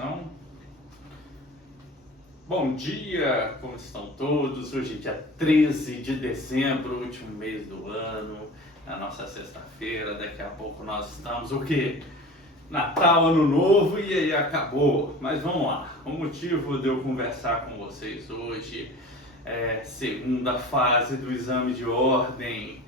gravação. Bom dia, como estão todos? Hoje é dia 13 de dezembro, último mês do ano, na nossa sexta-feira. Daqui a pouco nós estamos, o quê? Natal, Ano Novo, e aí acabou. Mas vamos lá, o motivo de eu conversar com vocês hoje é segunda fase do exame de ordem,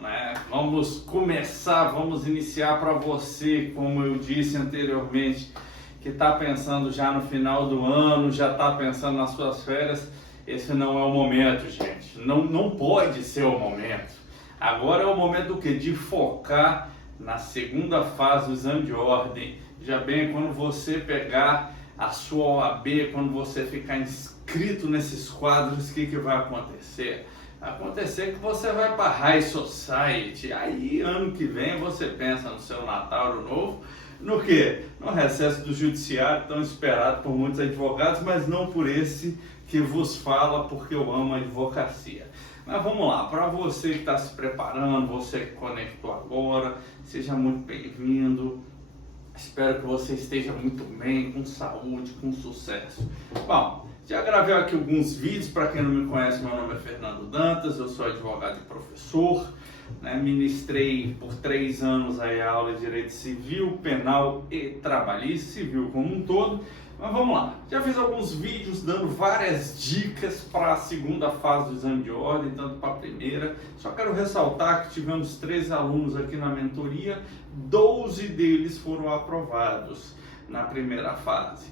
né? Vamos começar, vamos iniciar para você, como eu disse anteriormente, que está pensando já no final do ano, já está pensando nas suas férias. Esse não é o momento, gente. Não pode ser o momento. Agora é o momento do quê? De focar na segunda fase do exame de ordem. Já bem, quando você pegar a sua OAB, quando você ficar inscrito nesses quadros, o que vai acontecer? Acontecer que você vai para a High Society. Aí, ano que vem, você pensa no seu Natal, Ano Novo, no quê? No recesso do judiciário, tão esperado por muitos advogados, mas não por esse que vos fala, porque eu amo a advocacia. Mas vamos lá, para você que está se preparando, você que conectou agora, seja muito bem-vindo. Espero que você esteja muito bem, com saúde, com sucesso. Bom, já gravei aqui alguns vídeos. Para quem não me conhece, meu nome é Fernando Dantas, eu sou advogado e professor, né? Ministrei por 3 anos aí a aula de Direito Civil, Penal e Trabalhista, civil como um todo. Mas vamos lá, já fiz alguns vídeos dando várias dicas para a segunda fase do exame de ordem, tanto para a primeira. Só quero ressaltar que tivemos 13 alunos aqui na mentoria, 12 deles foram aprovados na primeira fase,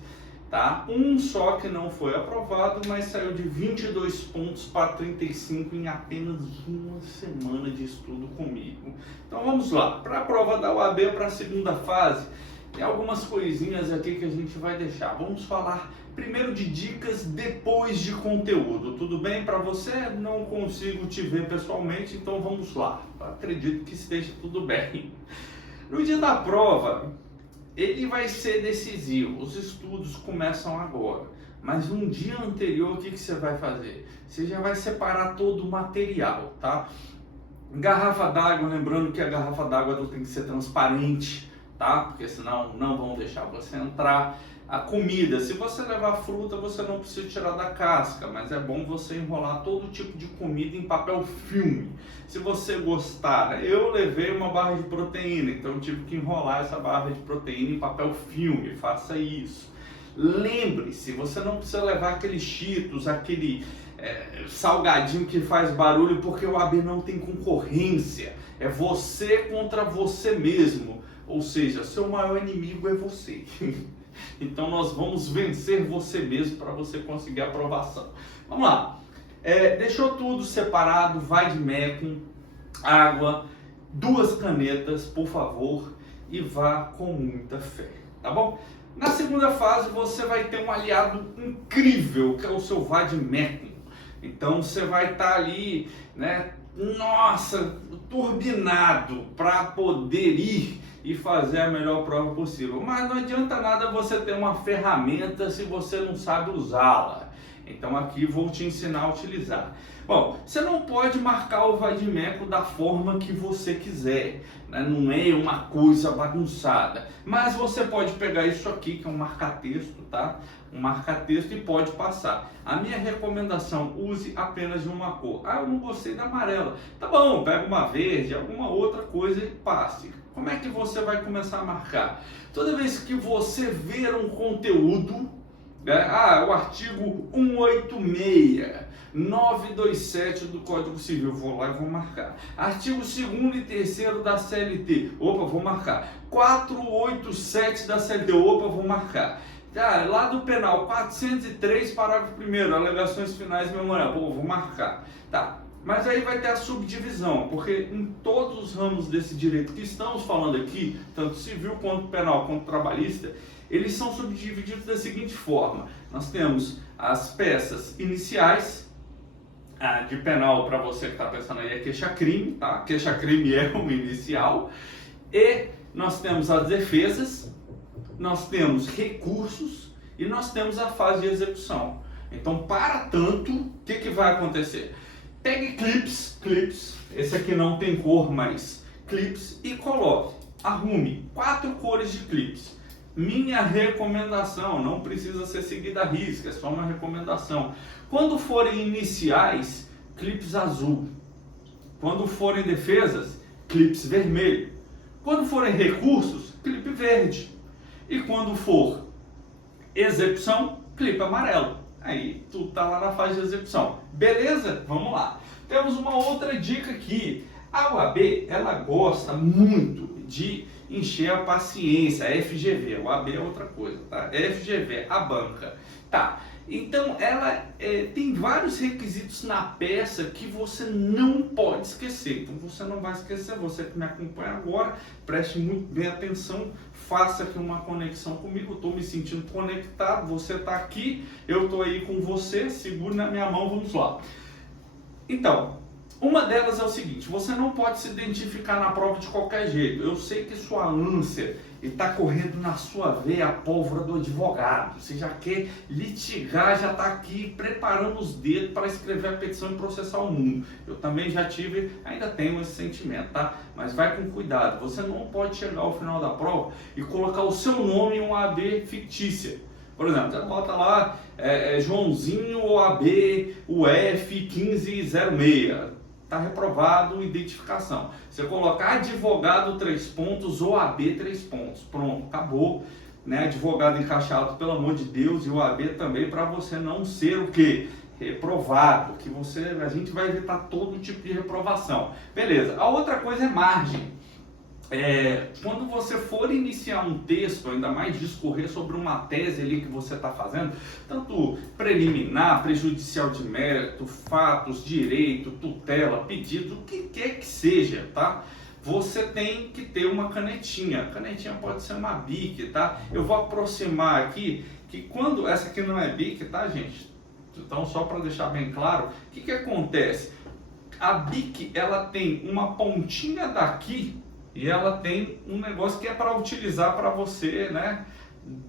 tá? Um só que não foi aprovado, mas saiu de 22 pontos para 35 em apenas uma semana de estudo comigo. Então vamos lá, para a prova da OAB, para a segunda fase, tem algumas coisinhas aqui que a gente vai deixar. Vamos falar primeiro de dicas, depois de conteúdo. Tudo bem para você? Não consigo te ver pessoalmente, então vamos lá. Acredito que esteja tudo bem. No dia da prova, ele vai ser decisivo. Os estudos começam agora. Mas um dia anterior, o que você vai fazer? Você já vai separar todo o material, tá? Garrafa d'água, lembrando que a garrafa d'água tem que ser transparente, tá? Porque senão não vão deixar você entrar. A comida, se você levar fruta, você não precisa tirar da casca, mas é bom você enrolar todo tipo de comida em papel filme. Se você gostar, eu levei uma barra de proteína, então tive que enrolar essa barra de proteína em papel filme, faça isso. Lembre-se, você não precisa levar aqueles Cheetos, aquele salgadinho que faz barulho, porque o AB não tem concorrência, é você contra você mesmo, ou seja, seu maior inimigo é você. Então nós vamos vencer você mesmo para você conseguir a aprovação. Vamos lá, deixou tudo separado, vai de Mecum, água, 2 canetas, por favor, e vá com muita fé, tá bom? Na segunda fase você vai ter um aliado incrível, que é o seu Vademecum. Então você vai estar ali, né? Nossa, turbinado para poder ir e fazer a melhor prova possível. Mas não adianta nada você ter uma ferramenta se você não sabe usá-la. Então aqui vou te ensinar a utilizar. Bom, você não pode marcar o Vademecum da forma que você quiser, né? Não é uma coisa bagunçada. Mas você pode pegar isso aqui, que é um marca-texto, tá? Um marca-texto, e pode passar. A minha recomendação, use apenas de uma cor. Ah, eu não gostei da amarela. Tá bom, pega uma verde, alguma outra coisa e passe. Como é que você vai começar a marcar? Toda vez que você ver um conteúdo, né? O artigo 186, 927 do Código Civil, vou lá e vou marcar. Artigo 2º e 3º da CLT, opa, vou marcar. 487 da CLT, opa, vou marcar. Lá do penal, 403, parágrafo 1º, alegações finais memoriais, vou marcar. Tá. Mas aí vai ter a subdivisão, porque em todos os ramos desse direito que estamos falando aqui, tanto civil quanto penal quanto trabalhista, eles são subdivididos da seguinte forma: nós temos as peças iniciais, de penal, para você que está pensando aí, é queixa-crime, tá? Queixa-crime é o inicial, e nós temos as defesas, nós temos recursos e nós temos a fase de execução. Então, para tanto, o que vai acontecer? Pegue clips, esse aqui não tem cor, mas clips, e coloque, arrume 4 cores de clips. Minha recomendação, não precisa ser seguida à risca, é só uma recomendação. Quando forem iniciais, clipes azul. Quando forem defesas, clipes vermelho. Quando forem recursos, clipe verde. E quando for execução, clipe amarelo. Aí tudo tá lá na fase de execução. Beleza? Vamos lá. Temos uma outra dica aqui. A OAB, ela gosta muito de encher a paciência, a FGV. A OAB é outra coisa, tá? FGV, a banca. Tá. Então, ela tem vários requisitos na peça que você não pode esquecer. Então, você não vai esquecer. Você que me acompanha agora, preste muito bem atenção. Faça aqui uma conexão comigo. Estou me sentindo conectado. Você está aqui, eu estou aí com você. Segure na minha mão, vamos lá. Então, uma delas é o seguinte: você não pode se identificar na prova de qualquer jeito. Eu sei que sua ânsia está correndo na sua veia a pólvora do advogado. Você já quer litigar, já está aqui preparando os dedos para escrever a petição e processar o mundo. Eu também já tive, ainda tenho esse sentimento, tá? Mas vai com cuidado. Você não pode chegar ao final da prova e colocar o seu nome em uma AB fictícia. Por exemplo, você bota lá Joãozinho OAB UF 1506. Está reprovado, identificação. Você colocar advogado 3 pontos, OAB 3 pontos. Pronto, acabou. Né? Advogado encaixado, pelo amor de Deus, e OAB também, para você não ser o quê? Reprovado. Que a gente vai evitar todo tipo de reprovação. Beleza. A outra coisa é margem. Quando você for iniciar um texto, ainda mais discorrer sobre uma tese ali que você está fazendo, tanto preliminar, prejudicial de mérito, fatos, direito, tutela, pedido, o que quer que seja, tá? Você tem que ter uma canetinha. A canetinha pode ser uma Bic, tá? Eu vou aproximar aqui, que quando essa aqui não é Bic, tá, gente? Então, só para deixar bem claro, o que acontece? A Bic, ela tem uma pontinha daqui, e ela tem um negócio que é para utilizar para você, né,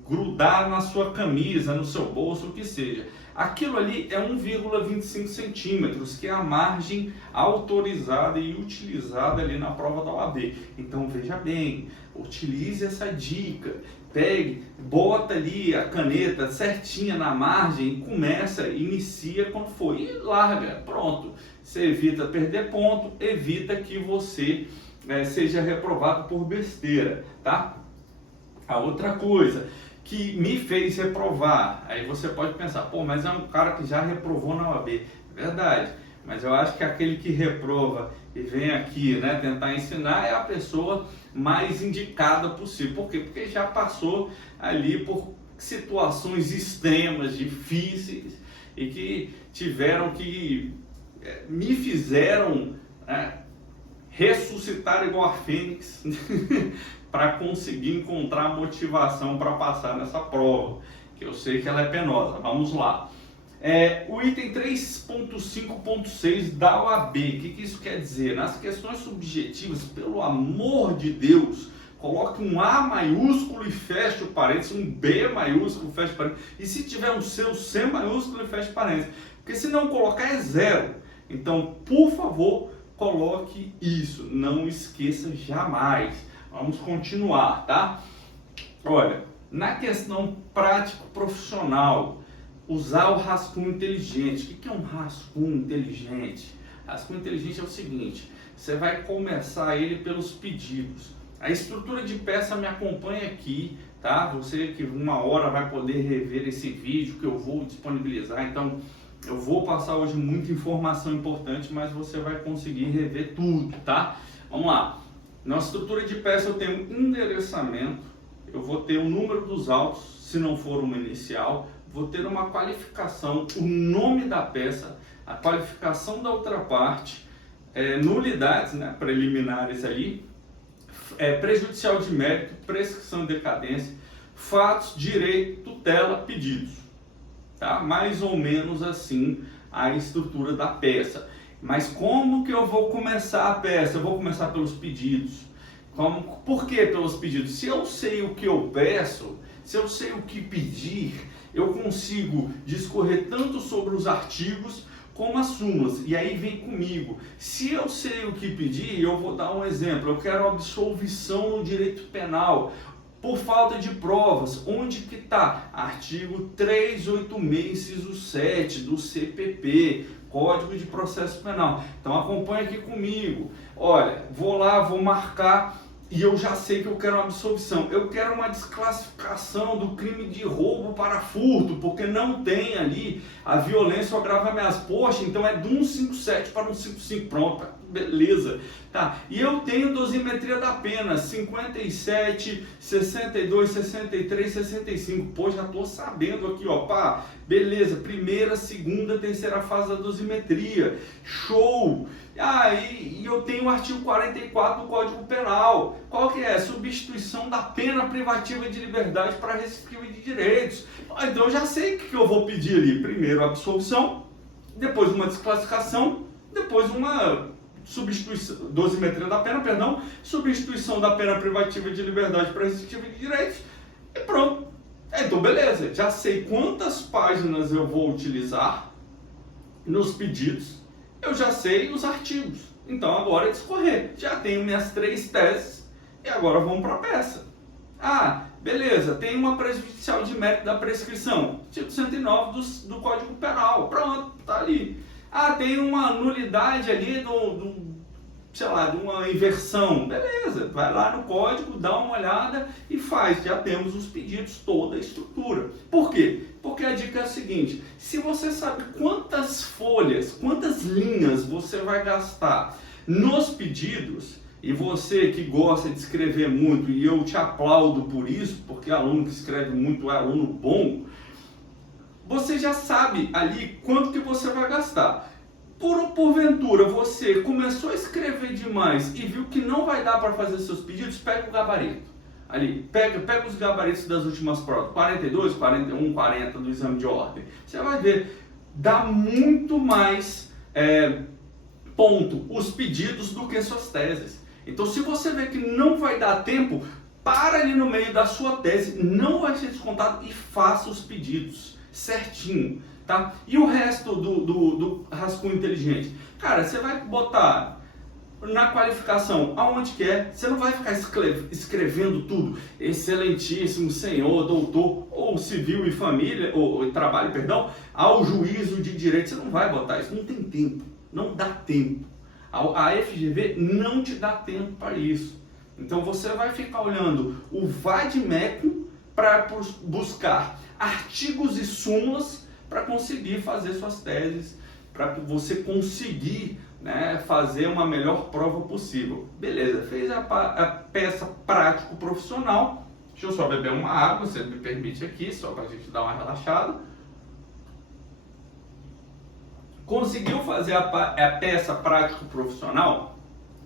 grudar na sua camisa, no seu bolso, o que seja. Aquilo ali é 1,25 centímetros, que é a margem autorizada e utilizada ali na prova da OAB. Então veja bem, utilize essa dica. Pegue, bota ali a caneta certinha na margem, inicia quando for e larga. Pronto. Você evita perder ponto, evita que você seja reprovado por besteira, tá? A outra coisa que me fez reprovar, aí você pode pensar, pô, mas é um cara que já reprovou na OAB. Verdade, mas eu acho que aquele que reprova e vem aqui, né, tentar ensinar é a pessoa mais indicada possível. Por quê? Porque já passou ali por situações extremas, difíceis, e que tiveram que, me fizeram, ressuscitar igual a Fênix para conseguir encontrar motivação para passar nessa prova, que eu sei que ela é penosa. Vamos lá. O item 3.5.6 da OAB, o que isso quer dizer? Nas questões subjetivas, pelo amor de Deus, coloque um A maiúsculo e feche o parênteses, um B maiúsculo e feche o parênteses, e se tiver um C maiúsculo e feche o parênteses, porque se não colocar é zero. Então, por favor, coloque isso, não esqueça jamais. Vamos continuar, tá? Olha, na questão prático-profissional, usar o rascunho inteligente. O que é um rascunho inteligente? Rascunho inteligente é o seguinte: você vai começar ele pelos pedidos. A estrutura de peça me acompanha aqui, tá? Você que uma hora vai poder rever esse vídeo que eu vou disponibilizar, então eu vou passar hoje muita informação importante, mas você vai conseguir rever tudo, tá? Vamos lá. Na estrutura de peça eu tenho um endereçamento, eu vou ter o número dos autos, se não for uma inicial, vou ter uma qualificação, o nome da peça, a qualificação da outra parte, nulidades, né, preliminares ali, prejudicial de mérito, prescrição e decadência, fatos, direito, tutela, pedidos. Tá? Mais ou menos assim a estrutura da peça. Mas como que eu vou começar a peça? Eu vou começar pelos pedidos. Por que pelos pedidos? Se eu sei o que eu peço, se eu sei o que pedir, eu consigo discorrer tanto sobre os artigos como as súmulas. E aí vem comigo. Se eu sei o que pedir, eu vou dar um exemplo. Eu quero absolvição no direito penal. por falta de provas. Onde que está? Artigo 386, inciso 7 do CPP, Código de Processo Penal. Então acompanha aqui comigo. Olha, vou lá, vou marcar e eu já sei que eu quero uma absolvição. Eu quero uma desclassificação do crime de roubo para furto, porque não tem ali a violência ou agravo ameaça. Poxa, então é do 157 para 155. Pronto, beleza. Tá. E eu tenho dosimetria da pena, 57, 62, 63, 65. Pô, já tô sabendo aqui, ó, pá, beleza, primeira, segunda, terceira fase da dosimetria. Show! E eu tenho o artigo 44 do Código Penal. Qual que é? Substituição da pena privativa de liberdade para restritiva de direitos. Então eu já sei o que eu vou pedir ali. Primeiro a absolvição, depois uma desclassificação, depois uma substituição, dosimetria da pena, perdão, substituição da pena privativa de liberdade para restritiva de direitos e pronto. Então beleza, já sei quantas páginas eu vou utilizar nos pedidos, eu já sei os artigos, então agora é discorrer. Já tenho minhas 3 teses e agora vamos para a peça. Beleza, tem uma prejudicial de mérito da prescrição, artigo 109 do Código Penal, pronto, tá ali. Tem uma nulidade ali sei lá, de uma inversão, beleza, vai lá no código, dá uma olhada e faz, já temos os pedidos, toda a estrutura. Por quê? Porque a dica é a seguinte, se você sabe quantas folhas, quantas linhas você vai gastar nos pedidos, e você que gosta de escrever muito, e eu te aplaudo por isso, porque aluno que escreve muito é aluno bom, você já sabe ali quanto que você vai gastar. Porventura você começou a escrever demais e viu que não vai dar para fazer seus pedidos, pega o gabarito. Ali, pega os gabaritos das últimas provas, 42, 41, 40 do exame de ordem. Você vai ver, dá muito mais ponto os pedidos do que suas teses. Então se você vê que não vai dar tempo, para ali no meio da sua tese, não vai ser descontado e faça os pedidos certinho. Tá? E o resto do rascunho inteligente? Cara, você vai botar na qualificação aonde quer, você não vai ficar escrevendo tudo, excelentíssimo senhor, doutor, ou civil e família, ou trabalho, perdão, ao juízo de direito, você não vai botar isso, não tem tempo, não dá tempo. A FGV não te dá tempo para isso. Então você vai ficar olhando o vade-mecum para buscar artigos e súmulas para conseguir fazer suas teses, para você conseguir, né, fazer uma melhor prova possível. Beleza, fez a peça prático-profissional. Deixa eu só beber uma água, você me permite aqui, só para a gente dar uma relaxada. Conseguiu fazer a peça prático-profissional?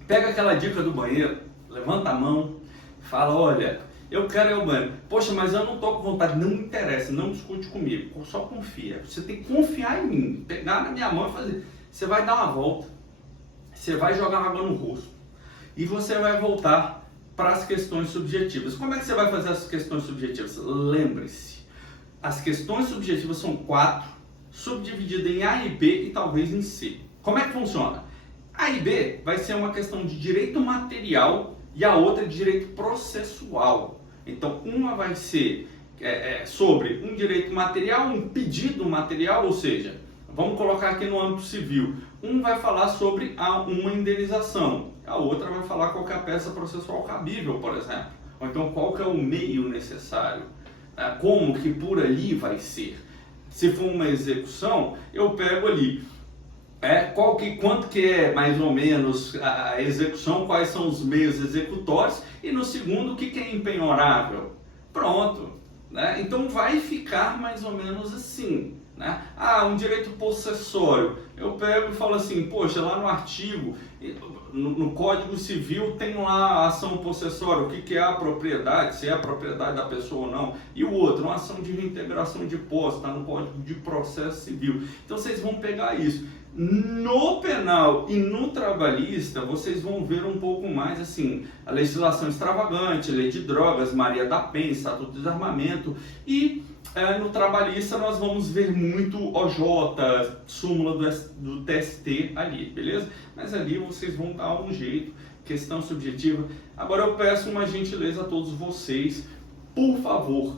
Pega aquela dica do banheiro, levanta a mão, fala, olha, eu quero ir ao banheiro. Poxa, mas eu não estou com vontade. Não me interessa, não discute comigo. Só confia. Você tem que confiar em mim. Pegar na minha mão e fazer. Você vai dar uma volta. Você vai jogar água no rosto. E você vai voltar para as questões subjetivas. Como é que você vai fazer as questões subjetivas? Lembre-se. As questões subjetivas são 4, subdivididas em A e B e talvez em C. Como é que funciona? A e B vai ser uma questão de direito material e a outra de direito processual. Então, uma vai ser sobre um direito material, um pedido material, ou seja, vamos colocar aqui no âmbito civil. Um vai falar sobre uma indenização, a outra vai falar qual que é a peça processual cabível, por exemplo. Ou então, qual que é o meio necessário, como que por ali vai ser. Se for uma execução, eu pego ali quanto que é mais ou menos a execução, quais são os meios executórios, e no segundo, o que é empenhorável. Pronto, né? Então vai ficar mais ou menos assim, né? Um direito possessório, eu pego e falo assim, poxa, lá no artigo, no Código Civil tem lá a ação possessória, o que é a propriedade, se é a propriedade da pessoa ou não, e o outro, uma ação de reintegração de posse, está no Código de Processo Civil. Então vocês vão pegar isso. No penal e no trabalhista, vocês vão ver um pouco mais assim, a legislação extravagante, lei de drogas, Maria da Penha, Estatuto de Desarmamento, e no trabalhista nós vamos ver muito OJ, súmula do TST ali, beleza? Mas ali vocês vão dar um jeito, questão subjetiva. Agora eu peço uma gentileza a todos vocês, por favor,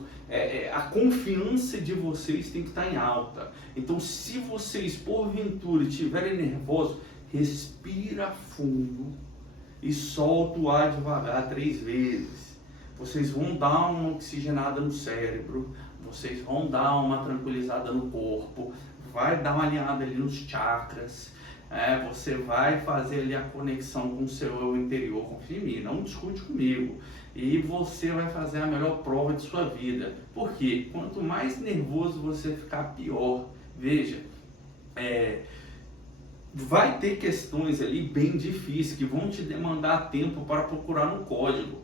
a confiança de vocês tem que estar em alta. Então, se vocês porventura estiverem nervosos, respira fundo e solta o ar devagar 3 vezes. Vocês vão dar uma oxigenada no cérebro, vocês vão dar uma tranquilizada no corpo, vai dar uma alinhada ali nos chakras, você vai fazer ali a conexão com o seu eu interior, confia em mim, não discute comigo. E você vai fazer a melhor prova de sua vida. Por quê? Quanto mais nervoso você ficar, pior. Veja, vai ter questões ali bem difíceis que vão te demandar tempo para procurar no código.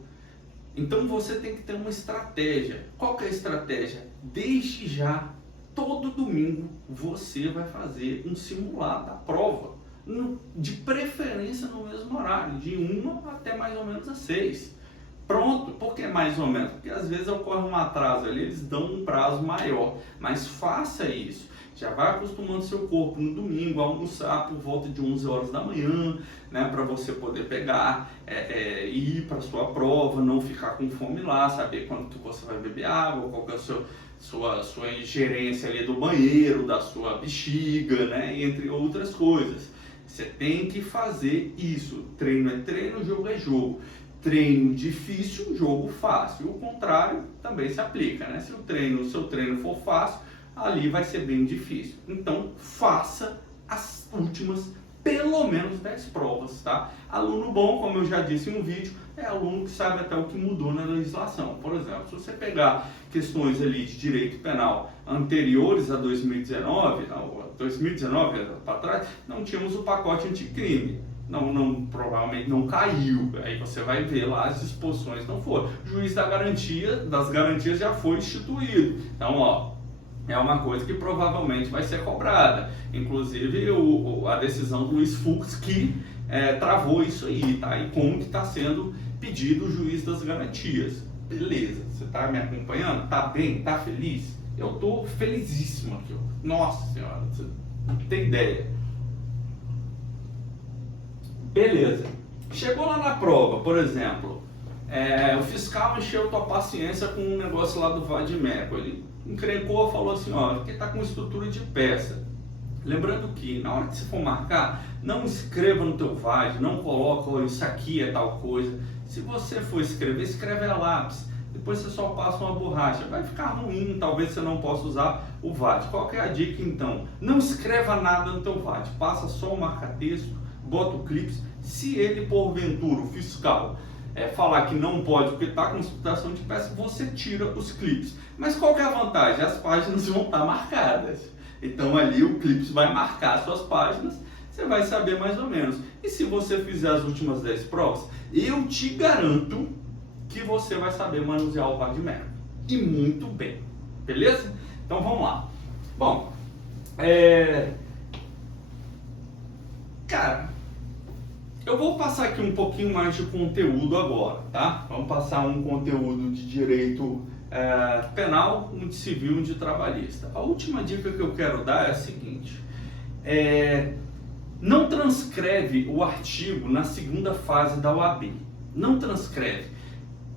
Então você tem que ter uma estratégia. Qual que é a estratégia? Desde já, todo domingo, você vai fazer um simulado da prova. De preferência no mesmo horário, de 1 até mais ou menos às 6. Pronto, por que mais ou menos? Porque às vezes ocorre um atraso ali, eles dão um prazo maior, mas faça isso. Já vai acostumando seu corpo no domingo a almoçar por volta de 11 horas da manhã, né, para você poder pegar e ir para a sua prova, não ficar com fome lá, saber quando que você vai beber água, qual que é a sua ingerência ali do banheiro, da sua bexiga, né, entre outras coisas. Você tem que fazer isso. Treino é treino, jogo é jogo. Treino difícil, jogo fácil. O contrário também se aplica, né? Se o seu treino for fácil, ali vai ser bem difícil. Então, faça as últimas pelo menos 10 provas, tá? Aluno bom, como eu já disse em um vídeo, é aluno que sabe até o que mudou na legislação. Por exemplo, se você pegar questões ali de direito penal anteriores a 2019 para trás, não tínhamos o pacote anticrime. Provavelmente não caiu. Aí você vai ver lá, as disposições não foram. O juiz das garantias já foi instituído. Então, é uma coisa que provavelmente vai ser cobrada. Inclusive a decisão do Luiz Fux que travou isso aí, tá? E como que está sendo pedido o juiz das garantias. Beleza, você está me acompanhando? Tá bem? Tá feliz? Eu tô felizíssimo aqui, ó. Nossa senhora, você não tem ideia. Beleza. Chegou lá na prova, por exemplo, o fiscal encheu tua paciência com um negócio lá do vadimeco. Ele encrencou, falou assim, ó, que está com estrutura de peça. Lembrando que na hora que você for marcar, não escreva no teu VAD, não coloca, ó, isso aqui é tal coisa. Se você for escrever, escreve a lápis. Depois você só passa uma borracha. Vai ficar ruim, talvez você não possa usar o VAD. Qual que é a dica então? Não escreva nada no teu VAD, passa só o marca-texto, bota o clips. Se ele, porventura, o fiscal, falar que não pode porque está com estruturação de peça, você tira os clips. Mas qual que é a vantagem? As páginas vão estar marcadas. Então ali o clips vai marcar suas páginas, você vai saber mais ou menos. E se você fizer as últimas 10 provas, eu te garanto que você vai saber manusear o vadimeco. E muito bem. Beleza? Então vamos lá. Bom, cara, eu vou passar aqui um pouquinho mais de conteúdo agora, tá? Vamos passar um conteúdo de direito penal, um de civil e um de trabalhista. A última dica que eu quero dar é a seguinte: não transcreve o artigo na segunda fase da OAB. Não transcreve.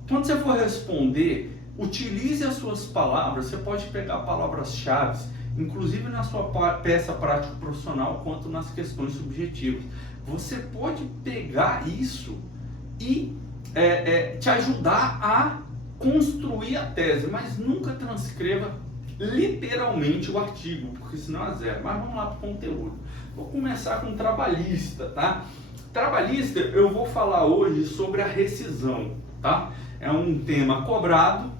Quando você for responder, utilize as suas palavras. Você pode pegar palavras-chave, inclusive na sua peça prático profissional, quanto nas questões subjetivas. Você pode pegar isso e te ajudar a construir a tese, mas nunca transcreva literalmente o artigo, porque senão é zero. Mas vamos lá para o conteúdo. Vou começar com trabalhista, tá? Trabalhista, eu vou falar hoje sobre a rescisão, tá? É um tema cobrado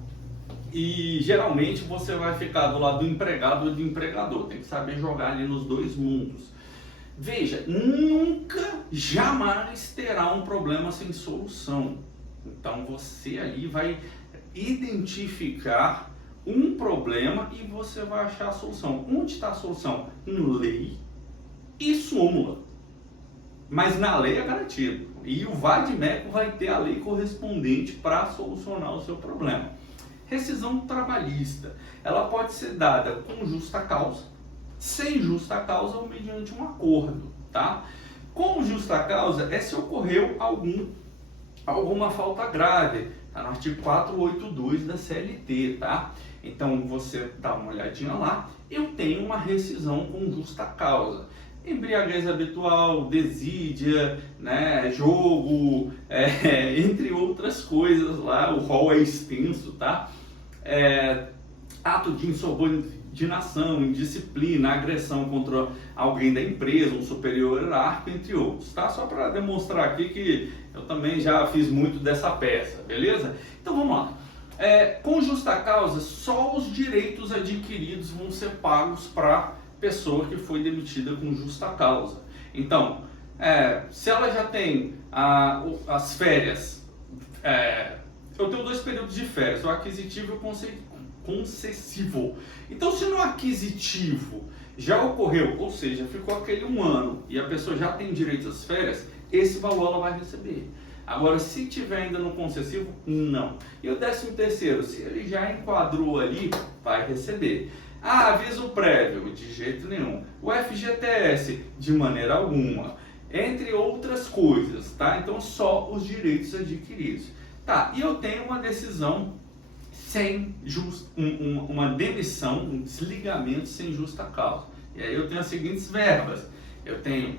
e geralmente você vai ficar do lado do empregado ou do empregador. Tem que saber jogar ali nos dois mundos. Veja, nunca, jamais terá um problema sem solução. Então você ali vai identificar um problema e você vai achar a solução. Onde está a solução? Em lei e súmula. Mas na lei é garantido. E o vadimeco vai ter a lei correspondente para solucionar o seu problema. Rescisão trabalhista. Ela pode ser dada com justa causa, sem justa causa ou mediante um acordo, tá? Com justa causa é se ocorreu alguma falta grave, Está no artigo 482 da CLT, tá? Então você dá uma olhadinha lá. Eu tenho uma rescisão com justa causa. Embriaguez habitual, desídia, né, jogo, entre outras coisas lá, o rol é extenso, tá? Ato de insubordinação, indisciplina, agressão contra alguém da empresa, um superior hierárquico, entre outros, tá? Só para demonstrar aqui que eu também já fiz muito dessa peça, beleza? Então vamos lá. Com justa causa, só os direitos adquiridos vão ser pagos para pessoa que foi demitida com justa causa. Então, se ela já tem as férias, eu tenho 2 períodos de férias, o aquisitivo e o concessivo. Então, se no aquisitivo já ocorreu, ou seja, ficou aquele 1 ano e a pessoa já tem direito às férias, esse valor ela vai receber. Agora, se tiver ainda no concessivo, não. E o 13º, se ele já enquadrou ali, vai receber. Aviso prévio, de jeito nenhum. O FGTS, de maneira alguma. Entre outras coisas, tá? Então, só os direitos adquiridos. Tá, e eu tenho uma decisão sem uma demissão, um desligamento sem justa causa. E aí eu tenho as seguintes verbas. Eu tenho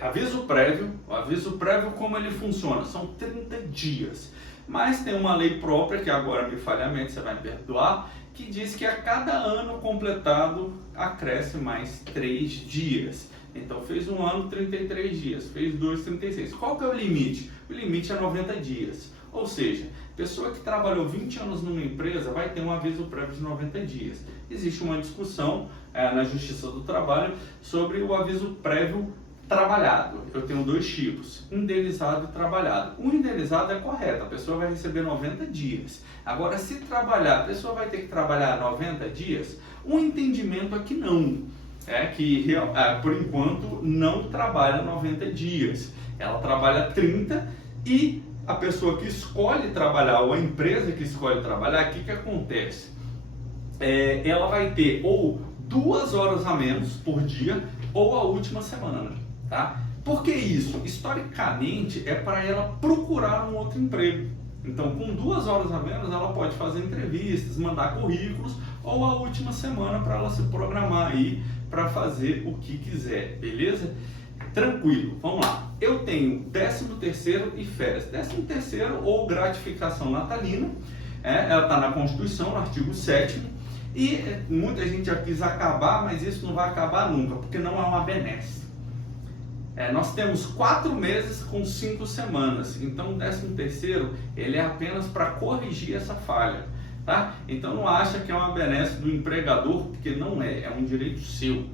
aviso prévio. O aviso prévio, como ele funciona? São 30 dias. Mas tem uma lei própria, que agora me falha a mente, você vai me perdoar, que diz que a cada ano completado acresce mais 3 dias. Então fez 1 ano, 33 dias, fez 2, 36. Qual que é o limite? O limite é 90 dias. Ou seja, pessoa que trabalhou 20 anos numa empresa vai ter um aviso prévio de 90 dias. Existe uma discussão na Justiça do Trabalho sobre o aviso prévio trabalhado. Eu tenho 2 tipos, indenizado e trabalhado. O indenizado é correto, a pessoa vai receber 90 dias. Agora, se trabalhar, a pessoa vai ter que trabalhar 90 dias? O entendimento é que não. Que por enquanto não trabalha 90 dias. Ela trabalha 30 e a pessoa que escolhe trabalhar, ou a empresa que escolhe trabalhar, o que acontece? Ela vai ter ou 2 horas a menos por dia ou a última semana, tá? Por que isso? Historicamente é para ela procurar um outro emprego. Então, com 2 horas a menos, ela pode fazer entrevistas, mandar currículos, ou a última semana para ela se programar aí para fazer o que quiser, beleza? Tranquilo, vamos lá. Eu tenho 13º e férias. 13º ou gratificação natalina, ela está na Constituição, no artigo 7º, e muita gente já quis acabar, mas isso não vai acabar nunca, porque não é uma benesse. Nós temos 4 meses com 5 semanas, então o 13º ele é apenas para corrigir essa falha, tá? Então não acha que é uma benesse do empregador, porque não é um direito seu.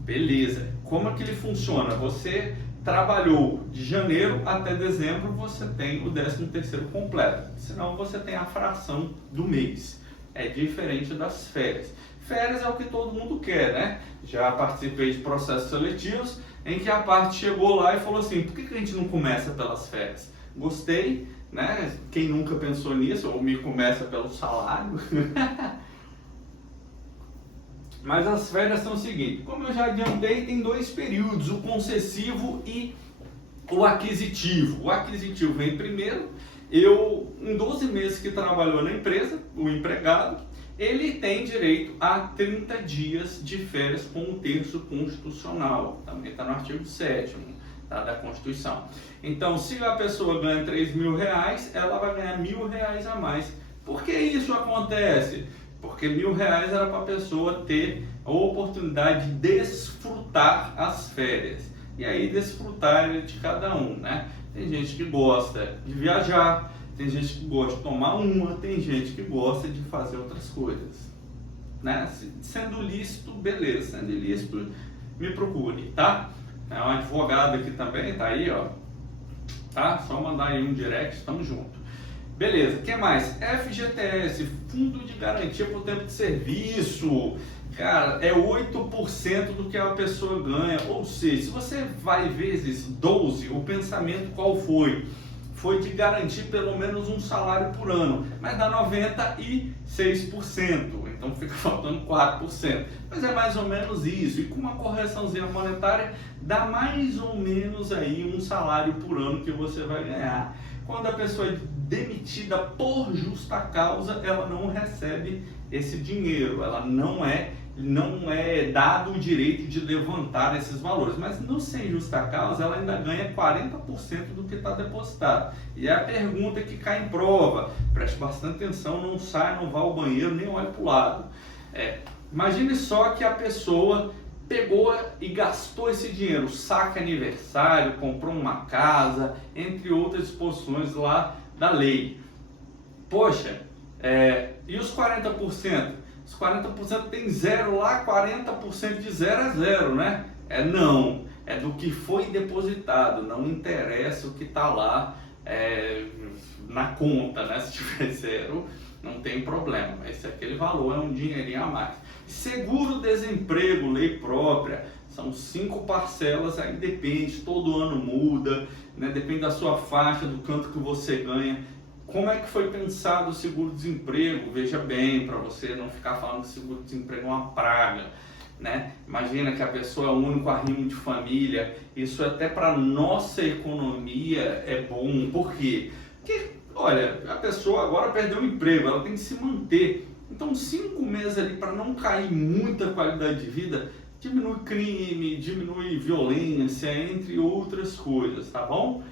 Beleza, como é que ele funciona? Você trabalhou de janeiro até dezembro, você tem o 13º completo, senão você tem a fração do mês. É diferente das férias. Férias é o que todo mundo quer, né? Já participei de processos seletivos em que a parte chegou lá e falou assim: por que a gente não começa pelas férias? Gostei, né? Quem nunca pensou nisso, ou me começa pelo salário. Mas as férias são o seguinte, como eu já adiantei, tem 2 períodos, o concessivo e o aquisitivo. O aquisitivo vem primeiro. Em 12 meses que trabalhou na empresa, o empregado, ele tem direito a 30 dias de férias com um terço constitucional. Também está no artigo 7º, tá, da Constituição. Então, se a pessoa ganha R$3.000, ela vai ganhar R$1.000 a mais. Por que isso acontece? Porque R$1.000 era para a pessoa ter a oportunidade de desfrutar as férias. E aí desfrutar de cada um, né? Tem gente que gosta de viajar, tem gente que gosta de tomar uma, tem gente que gosta de fazer outras coisas, né? Sendo lícito, beleza. Sendo ilícito, me procure, tá? É um advogado aqui também, tá aí, ó. Tá? Só mandar aí um direct, tamo junto. Beleza, o que mais? FGTS, Fundo de Garantia por Tempo de Serviço. Cara, é 8% do que a pessoa ganha. Ou seja, se você vai vezes 12, o pensamento qual foi? Foi de garantir pelo menos um salário por ano, mas dá 96%, então fica faltando 4%. Mas é mais ou menos isso, e com uma correçãozinha monetária, dá mais ou menos aí um salário por ano que você vai ganhar. Quando a pessoa é demitida por justa causa, ela não recebe esse dinheiro, ela não é dado o direito de levantar esses valores, mas no sem justa causa ela ainda ganha 40% do que está depositado. E é a pergunta que cai em prova, preste bastante atenção, não sai, não vá ao banheiro, nem olhe para o lado. Imagine só que a pessoa pegou e gastou esse dinheiro, saque aniversário, comprou uma casa, entre outras disposições lá da lei. Poxa, e os 40%? Os 40% tem zero lá, 40% de 0 a 0, né? Não, é do que foi depositado, não interessa o que está lá na conta, né? Se tiver zero, não tem problema, esse aquele valor é um dinheirinho a mais. Seguro-desemprego, lei própria, são 5 parcelas, aí depende, todo ano muda, né? Depende da sua faixa, do quanto que você ganha. Como é que foi pensado o seguro-desemprego? Veja bem, para você não ficar falando que seguro-desemprego é uma praga, né? Imagina que a pessoa é o único arrimo de família, isso até para nossa economia é bom. Por quê? Porque, olha, a pessoa agora perdeu o emprego, ela tem que se manter. Então, 5 meses ali para não cair muita qualidade de vida, diminui crime, diminui violência, entre outras coisas, tá bom?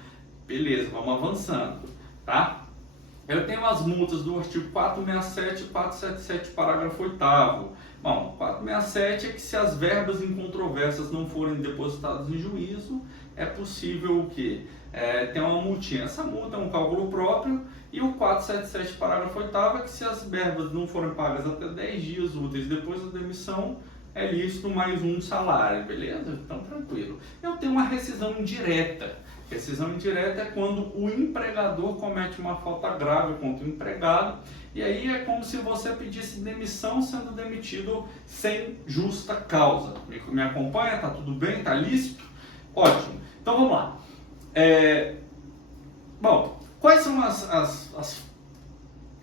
Beleza, vamos avançando, tá? Eu tenho as multas do artigo 467 e 477, parágrafo 8º. Bom, 467 é que se as verbas incontrovérsias não forem depositadas em juízo, é possível o quê? Ter uma multinha. Essa multa é um cálculo próprio. E o 477, parágrafo 8º, é que se as verbas não forem pagas até 10 dias úteis depois da demissão, é lícito mais um salário, beleza? Então, tranquilo. Eu tenho uma rescisão indireta. Rescisão indireta é quando o empregador comete uma falta grave contra o empregado, e aí é como se você pedisse demissão sendo demitido sem justa causa. Me acompanha? Tá tudo bem? Tá lícito? Ótimo. Então vamos lá. Bom, quais são as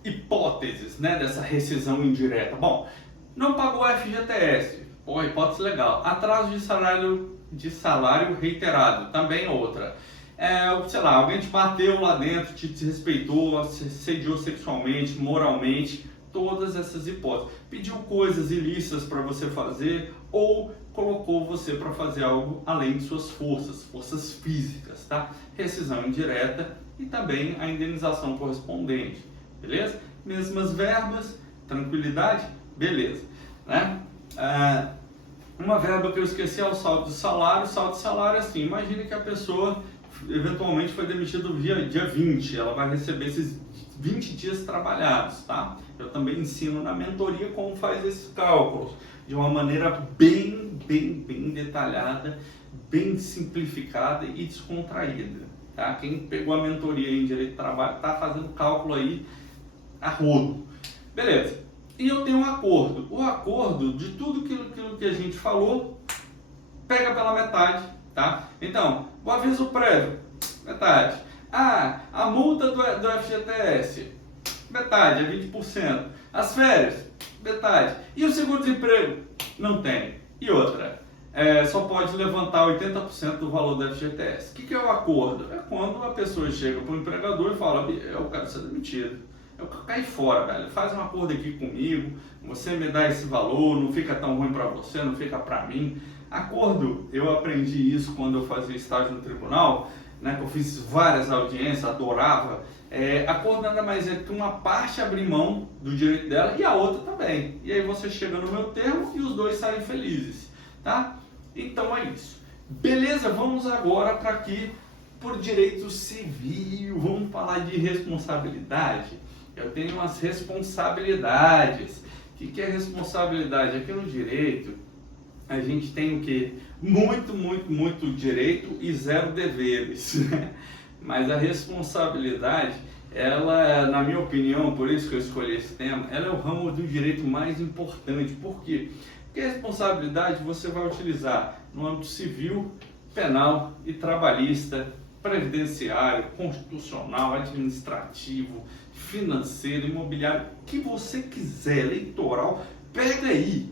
hipóteses, né, dessa rescisão indireta? Bom, não pagou FGTS, hipótese legal. Atraso de salário reiterado, também outra. Sei lá, alguém te bateu lá dentro, te desrespeitou, te assediou sexualmente, moralmente, todas essas hipóteses. Pediu coisas ilícitas para você fazer ou colocou você para fazer algo além de suas forças físicas, tá? Rescisão indireta e também a indenização correspondente, beleza? Mesmas verbas, tranquilidade, beleza, né? Uma verba que eu esqueci é o saldo de salário. O saldo de salário é assim, imagine que a pessoa eventualmente foi demitida no dia 20, ela vai receber esses 20 dias trabalhados, tá? Eu também ensino na mentoria como faz esses cálculos, de uma maneira bem detalhada, bem simplificada e descontraída, tá? Quem pegou a mentoria em Direito do Trabalho está fazendo cálculo aí a rodo. Beleza. E eu tenho um acordo. O acordo de tudo aquilo que a gente falou, pega pela metade, tá? Então, o aviso prévio, metade. A multa do FGTS, metade, é 20%. As férias, metade. E o seguro-desemprego? Não tem. E outra, só pode levantar 80% do valor do FGTS. O que é o acordo? É quando a pessoa chega para o empregador e fala, eu quero ser demitido. Eu caí fora, velho. Faz um acordo aqui comigo, você me dá esse valor, não fica tão ruim para você, não fica para mim. Acordo, eu aprendi isso quando eu fazia estágio no tribunal, né, que eu fiz várias audiências, adorava. Acordo nada mais é que uma parte abrir mão do direito dela e a outra também. E aí você chega no meu termo e os dois saem felizes, tá? Então é isso. Beleza, vamos agora para aqui por direito civil, vamos falar de responsabilidade. Eu tenho umas responsabilidades. O que é responsabilidade? Aqui no direito, a gente tem o quê? Muito direito e 0 deveres. Mas a responsabilidade, ela, na minha opinião, por isso que eu escolhi esse tema, ela é o ramo do direito mais importante. Por quê? Porque a responsabilidade você vai utilizar no âmbito civil, penal e trabalhista, previdenciário, constitucional, administrativo, financeiro, imobiliário, o que você quiser, eleitoral, pega aí.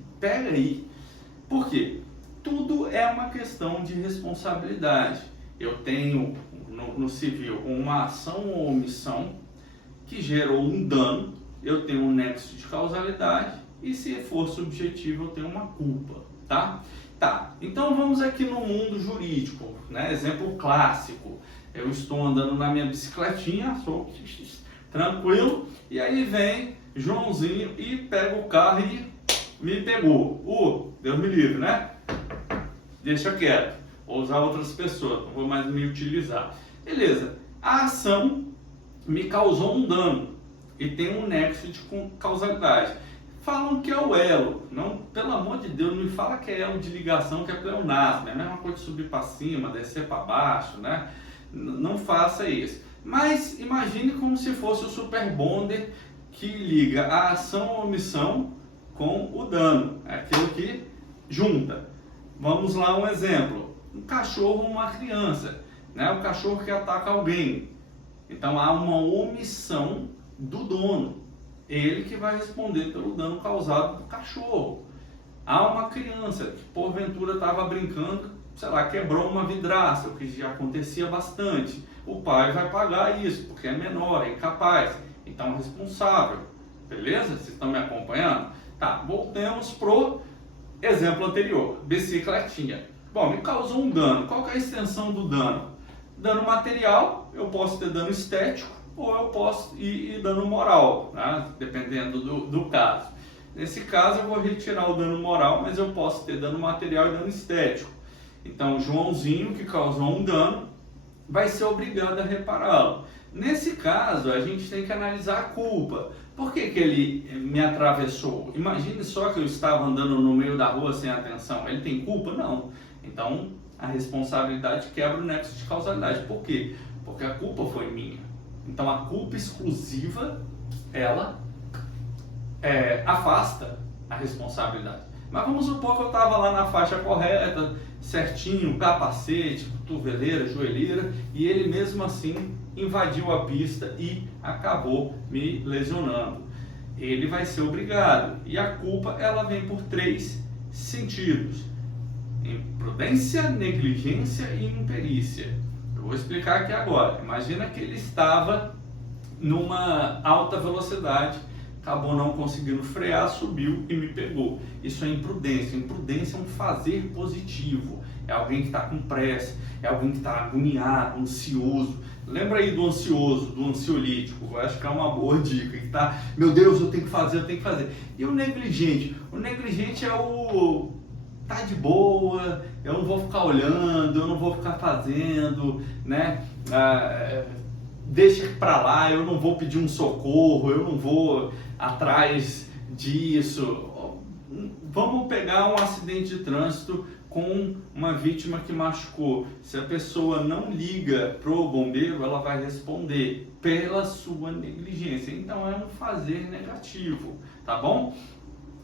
Por quê? Tudo é uma questão de responsabilidade. Eu tenho um no civil uma ação ou omissão que gerou um dano, eu tenho um nexo de causalidade, e se for subjetivo eu tenho uma culpa, tá? Tá, então vamos aqui no mundo jurídico, né? Exemplo clássico, eu estou andando na minha bicicletinha, sou tranquilo, e aí vem Joãozinho e pega o carro e me pegou. Deus me livre, né? Deixa quieto, vou usar outras pessoas, não vou mais me utilizar. Beleza, a ação me causou um dano e tem um nexo de causalidade. Falam que é o elo, não, pelo amor de Deus, não me fala que é elo de ligação, que é pleonasmo, é a mesma coisa de subir para cima, descer para baixo, né? Não faça isso. Mas imagine como se fosse o super bonder que liga a ação ou omissão com o dano, é aquilo que junta. Vamos lá, um exemplo, um cachorro ou uma criança, né? O cachorro que ataca alguém, então há uma omissão do dono, ele que vai responder pelo dano causado do cachorro. Há uma criança que porventura estava brincando, sei lá, quebrou uma vidraça, o que já acontecia bastante. O pai vai pagar isso, porque é menor, é incapaz, então é responsável. Beleza? Vocês estão me acompanhando? Tá, voltemos pro exemplo anterior, bicicletinha. Bom, me causou um dano. Qual que é a extensão do dano? Dano material, eu posso ter dano estético, ou eu posso ir dano moral, né? Dependendo do caso. Nesse caso eu vou retirar o dano moral, mas eu posso ter dano material e dano estético. Então, Joãozinho, que causou um dano, vai ser obrigado a repará-lo. Nesse caso, a gente tem que analisar a culpa. Por que ele me atravessou? Imagine só que eu estava andando no meio da rua sem atenção. Ele tem culpa? Não. Então, a responsabilidade quebra o nexo de causalidade. Por quê? Porque a culpa foi minha. Então, a culpa exclusiva, ela afasta a responsabilidade. Mas vamos supor que eu estava lá na faixa correta, certinho, capacete, cotoveleira, joelheira, e ele mesmo assim invadiu a pista e acabou me lesionando. Ele vai ser obrigado. E a culpa, ela vem por 3 sentidos: imprudência, negligência e imperícia. Eu vou explicar aqui agora. Imagina que ele estava numa alta velocidade, acabou não conseguindo frear, subiu e me pegou. Isso é imprudência. Imprudência é um fazer positivo. É alguém que está com pressa, é alguém que está agoniado, ansioso. Lembra aí do ansioso, do ansiolítico? Eu acho que é uma boa dica. Que tá, meu Deus, eu tenho que fazer. E o negligente? O negligente é o tá de boa, eu não vou ficar olhando, eu não vou ficar fazendo, né? Deixa pra lá, eu não vou pedir um socorro, eu não vou atrás disso. Vamos pegar um acidente de trânsito com uma vítima que machucou. Se a pessoa não liga pro bombeiro, ela vai responder pela sua negligência. Então é um fazer negativo, tá bom?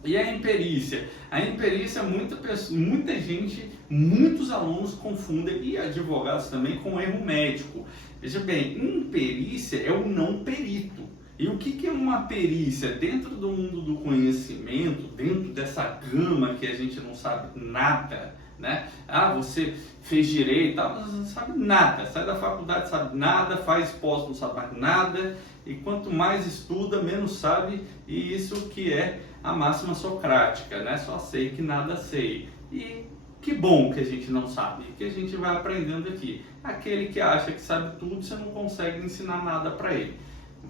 E a imperícia? A imperícia, muita gente, muitos alunos confundem, e advogados também, com erro médico. Veja bem, imperícia é o não perito. E o que é uma perícia? Dentro do mundo do conhecimento, dentro dessa gama que a gente não sabe nada, né? Você fez direito, mas não sabe nada, sai da faculdade, sabe nada, faz pós, não sabe mais nada, e quanto mais estuda, menos sabe, e isso que é a máxima socrática, né? Só sei que nada sei. E que bom que a gente não sabe, que a gente vai aprendendo aqui. Aquele que acha que sabe tudo, você não consegue ensinar nada para ele.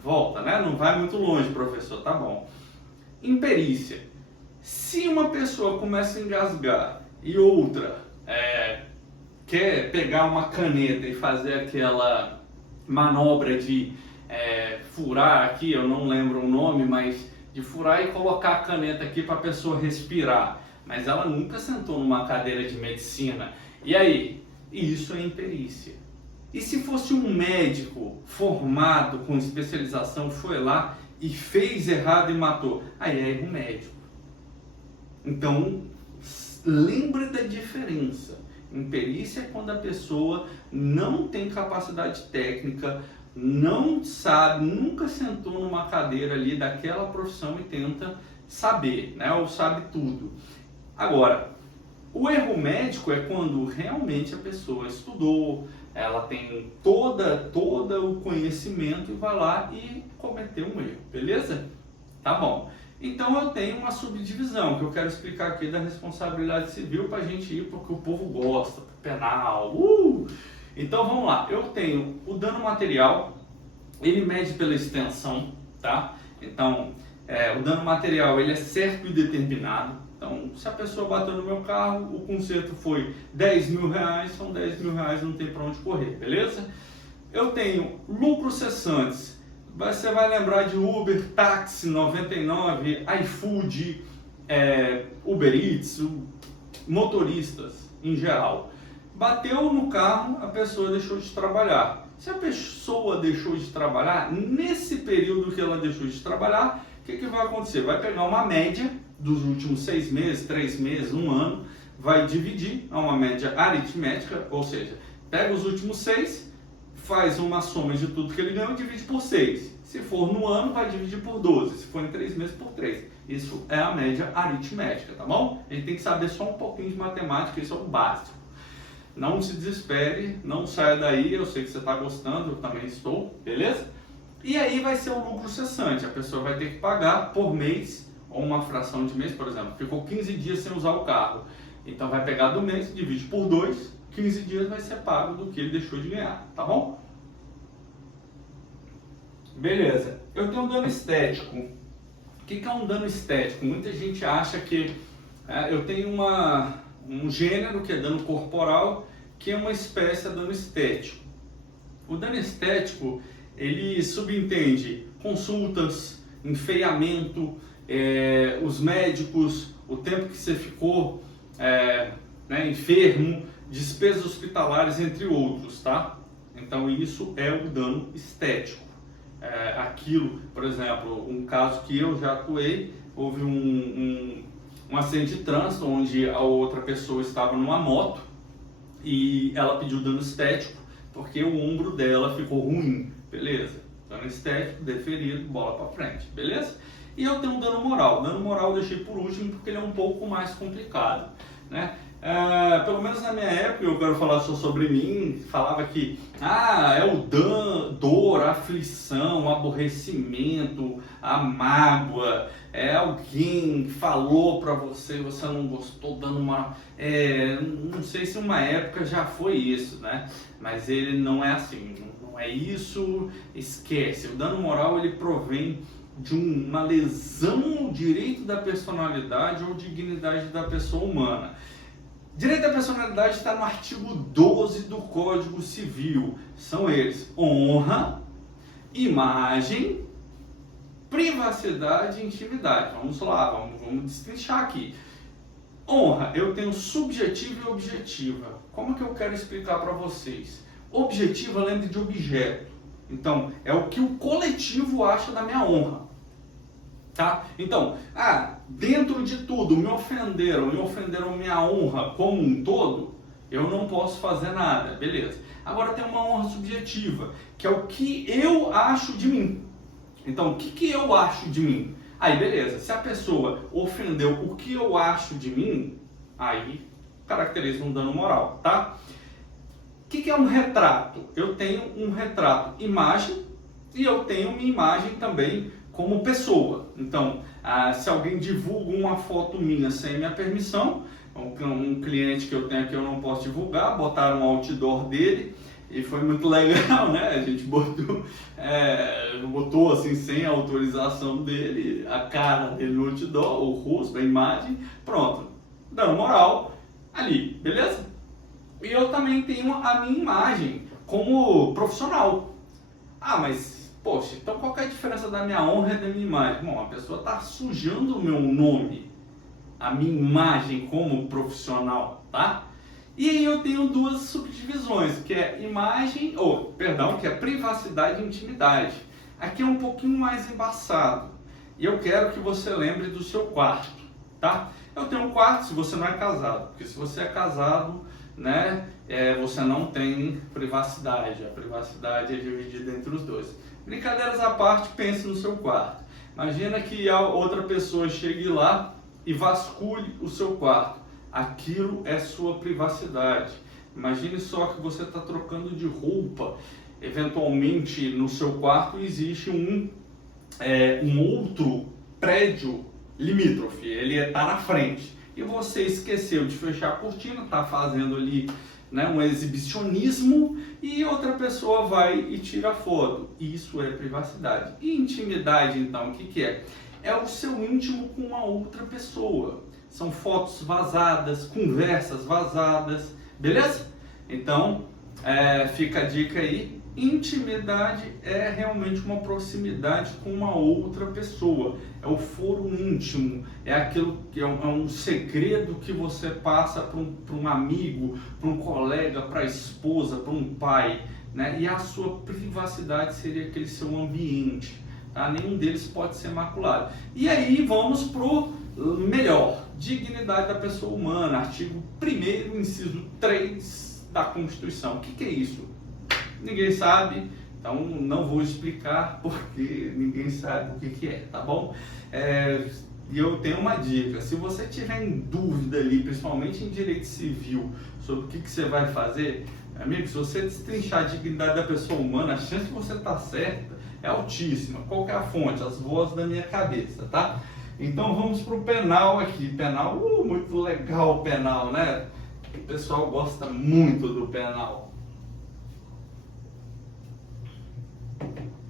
Volta, né? Não vai muito longe, professor, tá bom. Imperícia. Se uma pessoa começa a engasgar e outra quer pegar uma caneta e fazer aquela manobra de furar aqui, eu não lembro o nome, mas de furar e colocar a caneta aqui para a pessoa respirar, mas ela nunca sentou numa cadeira de medicina. E aí? Isso é imperícia. E se fosse um médico formado com especialização, foi lá e fez errado e matou? Aí é erro médico. Então, lembre da diferença. Imperícia é quando a pessoa não tem capacidade técnica, não sabe, nunca sentou numa cadeira ali daquela profissão e tenta saber, né? Ou sabe tudo. Agora, o erro médico é quando realmente a pessoa estudou, ela tem todo o conhecimento e vai lá e cometeu um erro, beleza? Tá bom. Então eu tenho uma subdivisão que eu quero explicar aqui da responsabilidade civil para a gente ir porque o povo gosta, penal. Então vamos lá, eu tenho o dano material, ele mede pela extensão, tá? Então o dano material ele é certo e determinado. Então, se a pessoa bateu no meu carro, o conserto foi 10 mil reais, são 10 mil reais, não tem para onde correr, beleza? Eu tenho lucros cessantes, você vai lembrar de Uber, Táxi 99, iFood, Uber Eats, motoristas em geral. Bateu no carro, a pessoa deixou de trabalhar. Se a pessoa deixou de trabalhar, nesse período que ela deixou de trabalhar, o que vai acontecer? Vai pegar uma média dos últimos 6 meses, 3 meses, 1 ano, vai dividir a uma média aritmética, ou seja, pega os últimos 6, faz uma soma de tudo que ele ganhou e divide por 6. Se for no ano, vai dividir por 12. Se for em 3 meses, por 3. Isso é a média aritmética, tá bom? A gente tem que saber só um pouquinho de matemática, isso é o básico. Não se desespere, não saia daí, eu sei que você está gostando, eu também estou, beleza? E aí vai ser o lucro cessante, a pessoa vai ter que pagar por mês, ou uma fração de mês, por exemplo, ficou 15 dias sem usar o carro, então vai pegar do mês, divide por 2, 15 dias vai ser pago do que ele deixou de ganhar, tá bom? Beleza, eu tenho um dano estético. O que é um dano estético? Muita gente acha que eu tenho um gênero que é dano corporal, que é uma espécie de dano estético. O dano estético, ele subentende consultas, enfeiamento, os médicos, o tempo que você ficou enfermo, despesas hospitalares, entre outros, tá? Então isso é o dano estético. Aquilo, por exemplo, um caso que eu já atuei, houve um acidente de trânsito onde a outra pessoa estava numa moto e ela pediu dano estético porque o ombro dela ficou ruim, beleza? Dano estético, deferido, bola pra frente, beleza? E eu tenho um dano moral. Dano moral eu deixei por último porque ele é um pouco mais complicado, né? Pelo menos na minha época, eu quero falar só sobre mim, falava que é o dor, a aflição, o aborrecimento, a mágoa, alguém falou pra você, você não gostou, dando uma... não sei se uma época já foi isso, né? Mas ele não é assim, não é isso, esquece. O dano moral ele provém de uma lesão ao direito da personalidade ou dignidade da pessoa humana. Direito à personalidade está no artigo 12 do Código Civil. São eles: honra, imagem, privacidade e intimidade. Vamos lá, vamos destrinchar aqui. Honra, eu tenho subjetiva e objetiva. Como que eu quero explicar para vocês? Objetiva, lembre de objeto. Então, é o que o coletivo acha da minha honra. Tá? Então, dentro de tudo me ofenderam minha honra como um todo, eu não posso fazer nada, beleza. Agora tem uma honra subjetiva, que é o que eu acho de mim. Então, o que eu acho de mim? Aí, beleza, se a pessoa ofendeu o que eu acho de mim, aí caracteriza um dano moral, tá? O que é um retrato? Eu tenho um retrato imagem e eu tenho uma imagem também como pessoa. Então, se alguém divulga uma foto minha sem minha permissão, um cliente que eu tenho aqui eu não posso divulgar, botaram um outdoor dele e foi muito legal, né? A gente botou assim sem a autorização dele, a cara dele no outdoor, o rosto, a imagem, pronto, dando moral ali, beleza? E eu também tenho a minha imagem como profissional. Mas poxa, então qual que é a diferença da minha honra e da minha imagem? Bom, a pessoa está sujando o meu nome, a minha imagem como profissional, tá? E aí eu tenho duas subdivisões, que é que é privacidade e intimidade. Aqui é um pouquinho mais embaçado. E eu quero que você lembre do seu quarto, tá? Eu tenho um quarto se você não é casado, porque se você é casado, né, você não tem privacidade. A privacidade é dividida entre os dois. Brincadeiras à parte, pense no seu quarto. Imagina que a outra pessoa chegue lá e vasculhe o seu quarto. Aquilo é sua privacidade. Imagine só que você está trocando de roupa, eventualmente no seu quarto existe um outro prédio limítrofe, ele está na frente e você esqueceu de fechar a cortina, está fazendo ali, né, um exibicionismo e outra pessoa vai e tira foto. Isso é privacidade. E intimidade, então, o que que é? É o seu íntimo com uma outra pessoa. São fotos vazadas, conversas vazadas, beleza? Então, fica a dica aí. Intimidade é realmente uma proximidade com uma outra pessoa. É o foro íntimo, é aquilo que é um segredo que você passa para um amigo, para um colega, para a esposa, para um pai, né? E a sua privacidade seria aquele seu ambiente, tá? Nenhum deles pode ser maculado. E aí vamos pro melhor, dignidade da pessoa humana, artigo 1º, inciso 3 da Constituição. O que é isso? Ninguém sabe, então não vou explicar porque ninguém sabe o que é, tá bom? E eu tenho uma dica, se você tiver em dúvida ali, principalmente em direito civil, sobre o que você vai fazer, amigo, se você destrinchar a dignidade da pessoa humana, a chance de você estar certa é altíssima. Qual que é a fonte? As vozes da minha cabeça, tá? Então vamos pro penal aqui. Penal, muito legal o penal, né? O pessoal gosta muito do penal.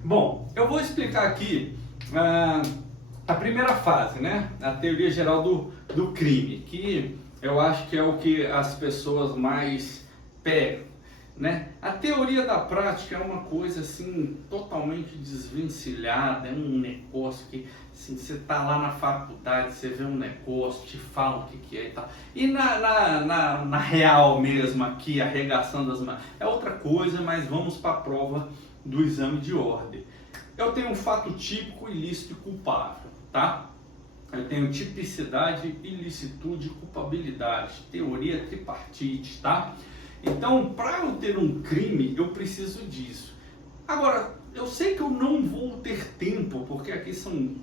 Bom, eu vou explicar aqui a primeira fase, né? A teoria geral do crime, que eu acho que é o que as pessoas mais pegam, né? A teoria da prática é uma coisa assim totalmente desvencilhada, é um negócio que assim, você tá lá na faculdade, você vê um negócio, te fala o que é e tal. E na real mesmo aqui, arregaçando as mãos, é outra coisa, mas vamos para a prova do exame de ordem. Eu tenho um fato típico, ilícito e culpável, tá? Eu tenho tipicidade, ilicitude e culpabilidade, teoria tripartite, tá? Então, para eu ter um crime, eu preciso disso. Agora, eu sei que eu não vou ter tempo, porque aqui são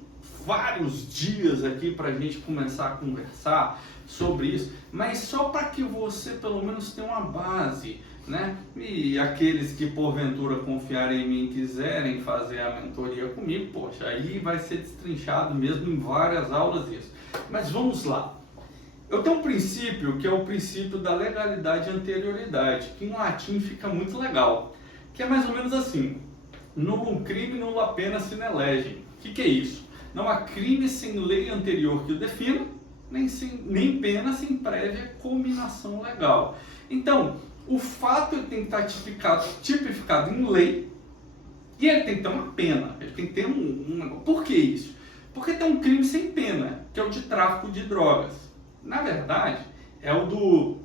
vários dias aqui para a gente começar a conversar sobre isso, mas só para que você pelo menos tenha uma base, né? E aqueles que porventura confiarem em mim e quiserem fazer a mentoria comigo, poxa, aí vai ser destrinchado mesmo em várias aulas isso. Mas vamos lá. Eu tenho um princípio que é o princípio da legalidade e anterioridade, que em latim fica muito legal, que é mais ou menos assim: nullum crime nulla pena sine legem. O que é isso? Não há crime sem lei anterior que o defina, nem pena sem prévia cominação legal. Então, o fato ele tem que estar tipificado em lei e ele tem que ter uma pena, ele tem que ter Por que isso? Porque tem um crime sem pena, que é o de tráfico de drogas. Na verdade, é o do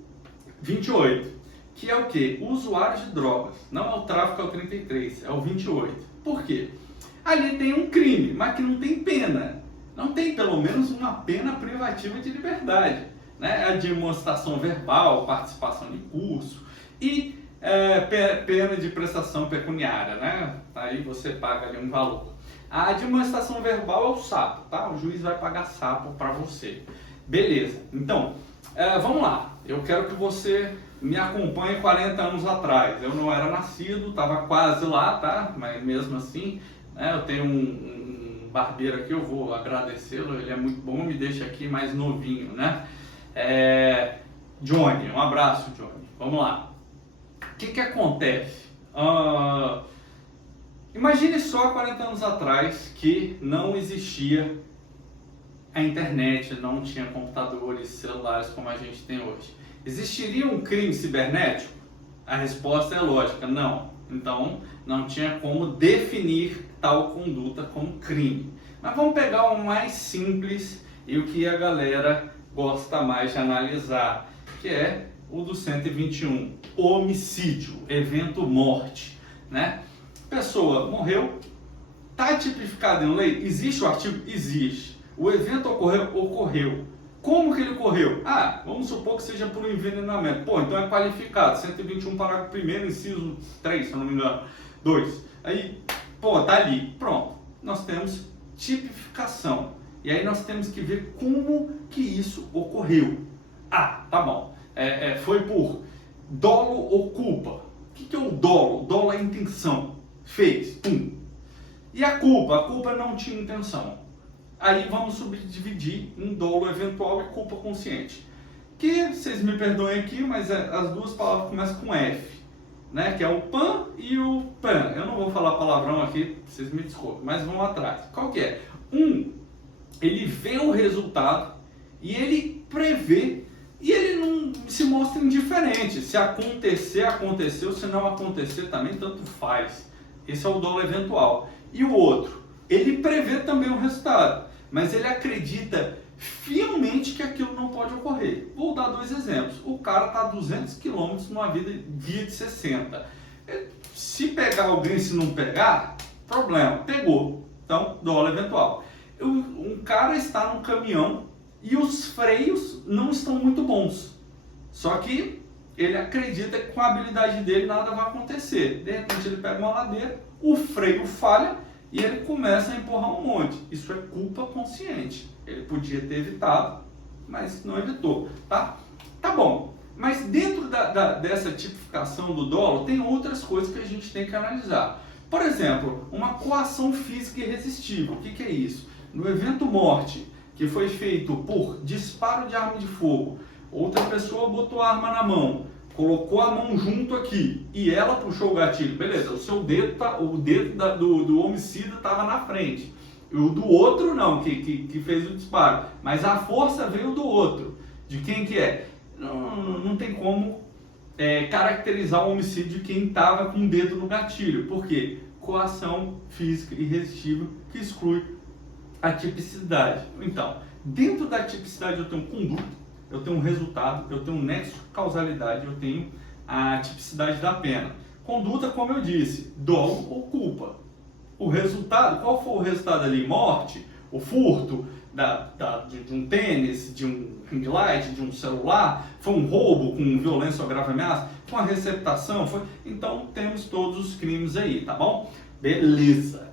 28, que é o quê? O usuário de drogas. Não é o tráfico, é o 33, é o 28. Por quê? Ali tem um crime, mas que não tem pena. Não tem pelo menos uma pena privativa de liberdade, né? A demonstração verbal, participação de curso e pena de prestação pecuniária, né? Aí você paga ali um valor. A demonstração verbal é o sapo, tá? O juiz vai pagar sapo para você. Beleza, então, vamos lá. Eu quero que você me acompanhe 40 anos atrás. Eu não era nascido, estava quase lá, tá? Mas mesmo assim, né, eu tenho um barbeiro aqui, eu vou agradecê-lo, ele é muito bom, me deixa aqui mais novinho, né? Johnny, um abraço, Johnny. Vamos lá. O que acontece? Imagine só 40 anos atrás que não existia a internet, não tinha computadores, celulares como a gente tem hoje. Existiria um crime cibernético? A resposta é lógica, não. Então, não tinha como definir tal conduta como crime. Mas vamos pegar o mais simples e o que a galera gosta mais de analisar, que é o do 121, homicídio, evento morte, né? Pessoa morreu, está tipificado em lei? Existe o artigo? Existe. O evento ocorreu. Como que ele ocorreu? Vamos supor que seja por um envenenamento. Pô, então é qualificado. 121, parágrafo 1º, inciso 3, se eu não me engano. 2. Aí, pô, tá ali. Pronto. Nós temos tipificação. E aí nós temos que ver como que isso ocorreu. Tá bom. Foi por Dolo ou culpa? O que é o dolo? O dolo é a intenção. Fez, pum. E a culpa? A culpa não tinha intenção. Aí vamos subdividir em dolo eventual e culpa consciente. Que, vocês me perdoem aqui, mas as duas palavras começam com F, né? Que é o pan e o pan. Eu não vou falar palavrão aqui, vocês me desculpem, mas vamos atrás. Qual que é? Ele vê o resultado e ele prevê e ele não se mostra indiferente. Se acontecer, aconteceu. Se não acontecer, também tanto faz. Esse é o dolo eventual. E o outro, ele prevê também o resultado, mas ele acredita fielmente que aquilo não pode ocorrer. Vou dar 2 exemplos. O cara está a 200 km numa via de 60. Se pegar alguém, se não pegar, problema. Pegou. Então, dolo eventual. Um cara está num caminhão e os freios não estão muito bons. Só que ele acredita que com a habilidade dele nada vai acontecer. De repente ele pega uma ladeira, o freio falha e ele começa a empurrar um monte. Isso é culpa consciente. Ele podia ter evitado, mas não evitou, tá? Tá bom. Mas dentro dessa tipificação do dolo, tem outras coisas que a gente tem que analisar. Por exemplo, uma coação física irresistível. O que é isso? No evento morte, que foi feito por disparo de arma de fogo, outra pessoa botou a arma na mão, colocou a mão junto aqui e ela puxou o gatilho. Beleza, o seu dedo, o dedo do homicida estava na frente. E o do outro não, que fez o disparo. Mas a força veio do outro. De quem que é? Não tem como caracterizar o homicídio de quem estava com o dedo no gatilho. Por quê? Coação física irresistível que exclui a tipicidade. Então, dentro da tipicidade eu tenho conduta, eu tenho um resultado, eu tenho um nexo de causalidade, eu tenho a tipicidade da pena. Conduta, como eu disse, dolo ou culpa. O resultado, qual foi o resultado ali? Morte, o furto de um tênis, de um ring light, de um celular, foi um roubo com violência ou grave ameaça, foi uma receptação, então temos todos os crimes aí, tá bom? Beleza.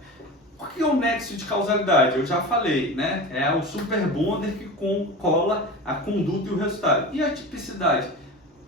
O que é o nexo de causalidade? Eu já falei, né? É o super bonder que cola a conduta e o resultado. E a tipicidade?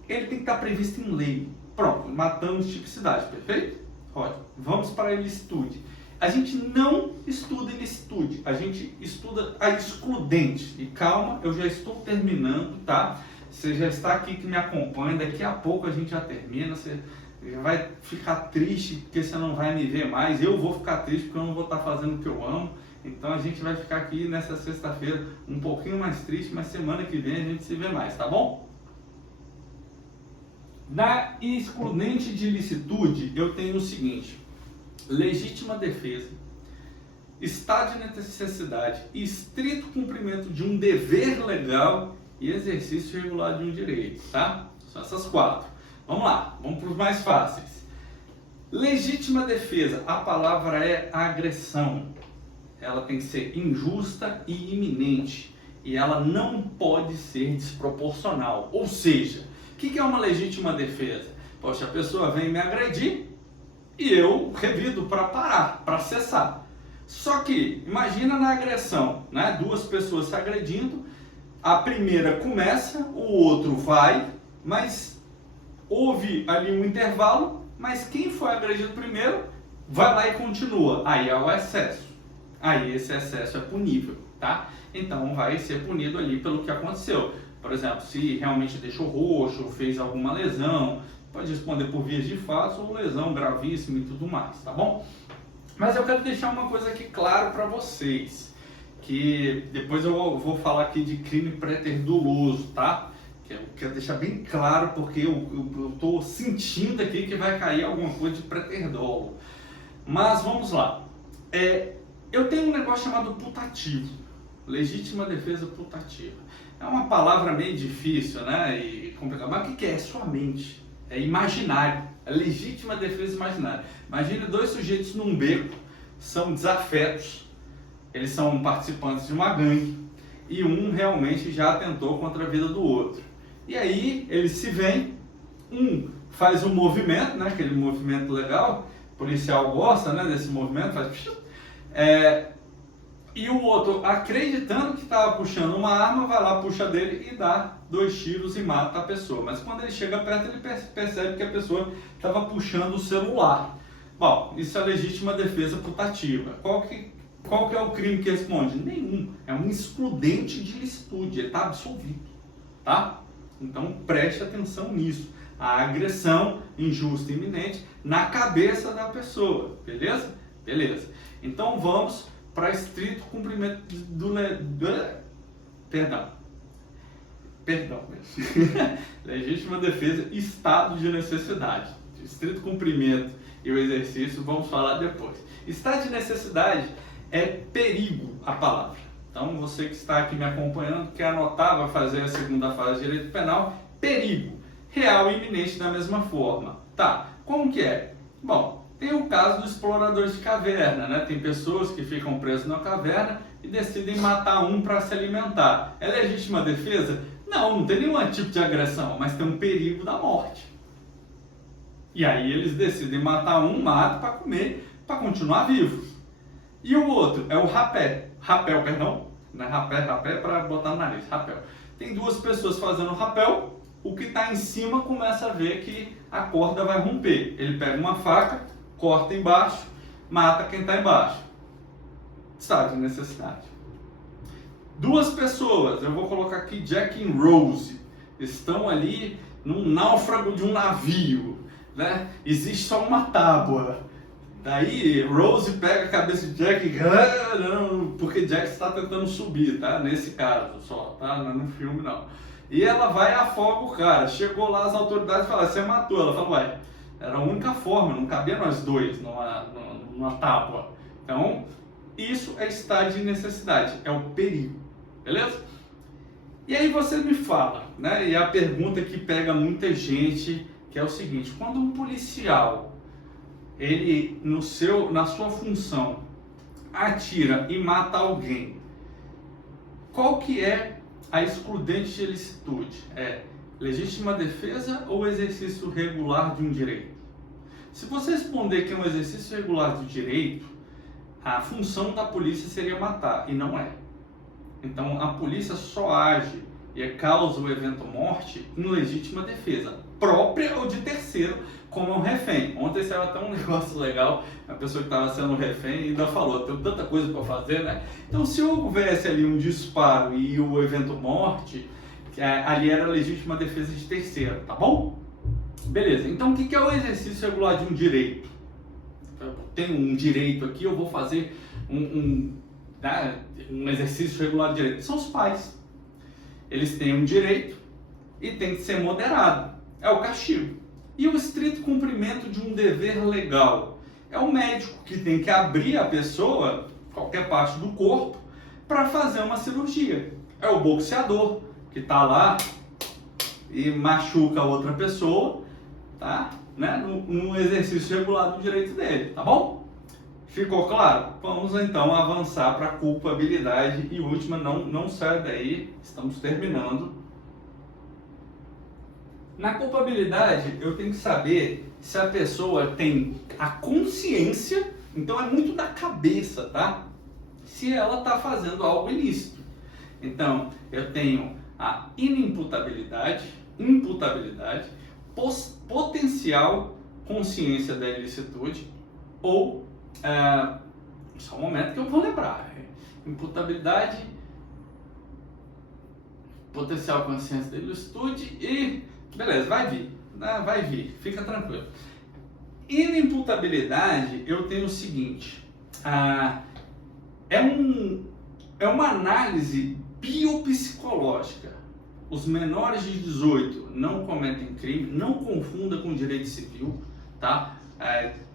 Ele tem que estar previsto em lei. Pronto, matamos tipicidade, perfeito? Ótimo. Vamos para a ilicitude. A gente não estuda ilicitude, a gente estuda a excludente. E calma, eu já estou terminando, tá? Você já está aqui que me acompanha, daqui a pouco a gente já termina, você já vai ficar triste porque você não vai me ver mais, eu vou ficar triste porque eu não vou estar fazendo o que eu amo. Então a gente vai ficar aqui nessa sexta-feira um pouquinho mais triste, mas semana que vem a gente se vê mais, tá bom? Na excludente de ilicitude, eu tenho o seguinte: legítima defesa, estado de necessidade, estrito cumprimento de um dever legal e exercício regular de um direito, tá? São essas 4. Vamos lá, vamos para os mais fáceis. Legítima defesa, a palavra é agressão. Ela tem que ser injusta e iminente. E ela não pode ser desproporcional. Ou seja, o que é uma legítima defesa? Poxa, a pessoa vem me agredir e eu revido para parar, para cessar. Só que, imagina na agressão, né? 2 pessoas se agredindo, a primeira começa, o outro vai, mas houve ali um intervalo, mas quem foi agredido primeiro vai lá e continua. Aí é o excesso. Aí esse excesso é punível, tá? Então vai ser punido ali pelo que aconteceu. Por exemplo, se realmente deixou roxo, fez alguma lesão, pode responder por vias de fato ou lesão gravíssima e tudo mais, tá bom? Mas eu quero deixar uma coisa aqui claro para vocês, que depois eu vou falar aqui de crime préter-doloso, tá? Que eu quero deixar bem claro, porque eu estou sentindo aqui que vai cair alguma coisa de préter-dolo. Mas vamos lá. Eu tenho um negócio chamado putativo. Legítima defesa putativa. É uma palavra meio difícil, né? E complicada. Mas o que é? É sua mente. É imaginário. É legítima defesa imaginária. Imagine 2 sujeitos num beco, são desafetos. Eles são participantes de uma gangue. E um realmente já atentou contra a vida do outro. E aí eles se veem, um faz um movimento, né, aquele movimento legal, o policial gosta, né, desse movimento, faz... E o outro, acreditando que estava puxando uma arma, vai lá, puxa dele e dá 2 tiros e mata a pessoa. Mas quando ele chega perto, ele percebe que a pessoa estava puxando o celular. Bom, isso é legítima defesa putativa. Qual que é o crime que responde? Nenhum. É um excludente de licitude, ele está absolvido. Tá? Então preste atenção nisso. A agressão injusta e iminente na cabeça da pessoa. Beleza? Beleza. Então vamos para estrito cumprimento Perdão. Legítima defesa, estado de necessidade. Estrito cumprimento e o exercício vamos falar depois. Estado de necessidade é perigo a palavra. Então você que está aqui me acompanhando, quer anotar, vai fazer a segunda fase de direito penal, perigo, real e iminente da mesma forma. Tá, como que é? Bom, tem o caso dos exploradores de caverna, né? Tem pessoas que ficam presas na caverna e decidem matar um para se alimentar. É legítima defesa? Não tem nenhum tipo de agressão, mas tem um perigo da morte. E aí eles decidem matar um, matam para comer, para continuar vivo. E o outro é o rapel, não é rapé para botar no nariz, rapel. Tem 2 pessoas fazendo rapel, o que está em cima começa a ver que a corda vai romper. Ele pega uma faca, corta embaixo, mata quem está embaixo. Estado de necessidade. 2 pessoas, eu vou colocar aqui Jack e Rose, estão ali num náufrago de um navio, né? Existe só uma tábua. Daí Rose pega a cabeça de Jack e... porque Jack está tentando subir, tá? Nesse caso só, tá? Não é no filme não. E ela vai e afoga o cara. Chegou lá as autoridades e falaram, você matou. Ela falou, ué, era a única forma, não cabia nós 2 numa tábua. Então, isso é estado de necessidade, é o perigo, beleza? E aí você me fala, né? E a pergunta que pega muita gente, que é o seguinte, quando um policial, ele na sua função, atira e mata alguém, qual que é a excludente de licitude? É legítima defesa ou exercício regular de um direito? Se você responder que é um exercício regular do direito, a função da polícia seria matar, e não é. Então a polícia só age e causa o evento morte em legítima defesa, própria ou de terceiro, como um refém. Ontem saiu até um negócio legal, a pessoa que estava sendo refém ainda falou, tem tanta coisa para fazer, né? Então se houvesse ali um disparo e o evento morte, ali era legítima defesa de terceiro, tá bom? Beleza, então o que é o exercício regular de um direito? Eu tenho um direito aqui, eu vou fazer um exercício regular de direito. São os pais. Eles têm um direito e tem que ser moderado. É o castigo. E o estrito cumprimento de um dever legal. É o médico que tem que abrir a pessoa, qualquer parte do corpo, para fazer uma cirurgia. É o boxeador que está lá e machuca a outra pessoa, tá? Né? No exercício regular do direito dele, tá bom? Ficou claro? Vamos então avançar para a culpabilidade e última, não sai daí, estamos terminando. Na culpabilidade, eu tenho que saber se a pessoa tem a consciência, então é muito da cabeça, tá? Se ela está fazendo algo ilícito. Então, eu tenho a inimputabilidade, imputabilidade, potencial consciência da ilicitude ou, só um momento que eu vou lembrar, imputabilidade, potencial consciência da ilicitude e, beleza, vai vir, fica tranquilo. Inimputabilidade, eu tenho o seguinte, é uma análise biopsicológica. Os menores de 18 não cometem crime, não confunda com direito civil, tá?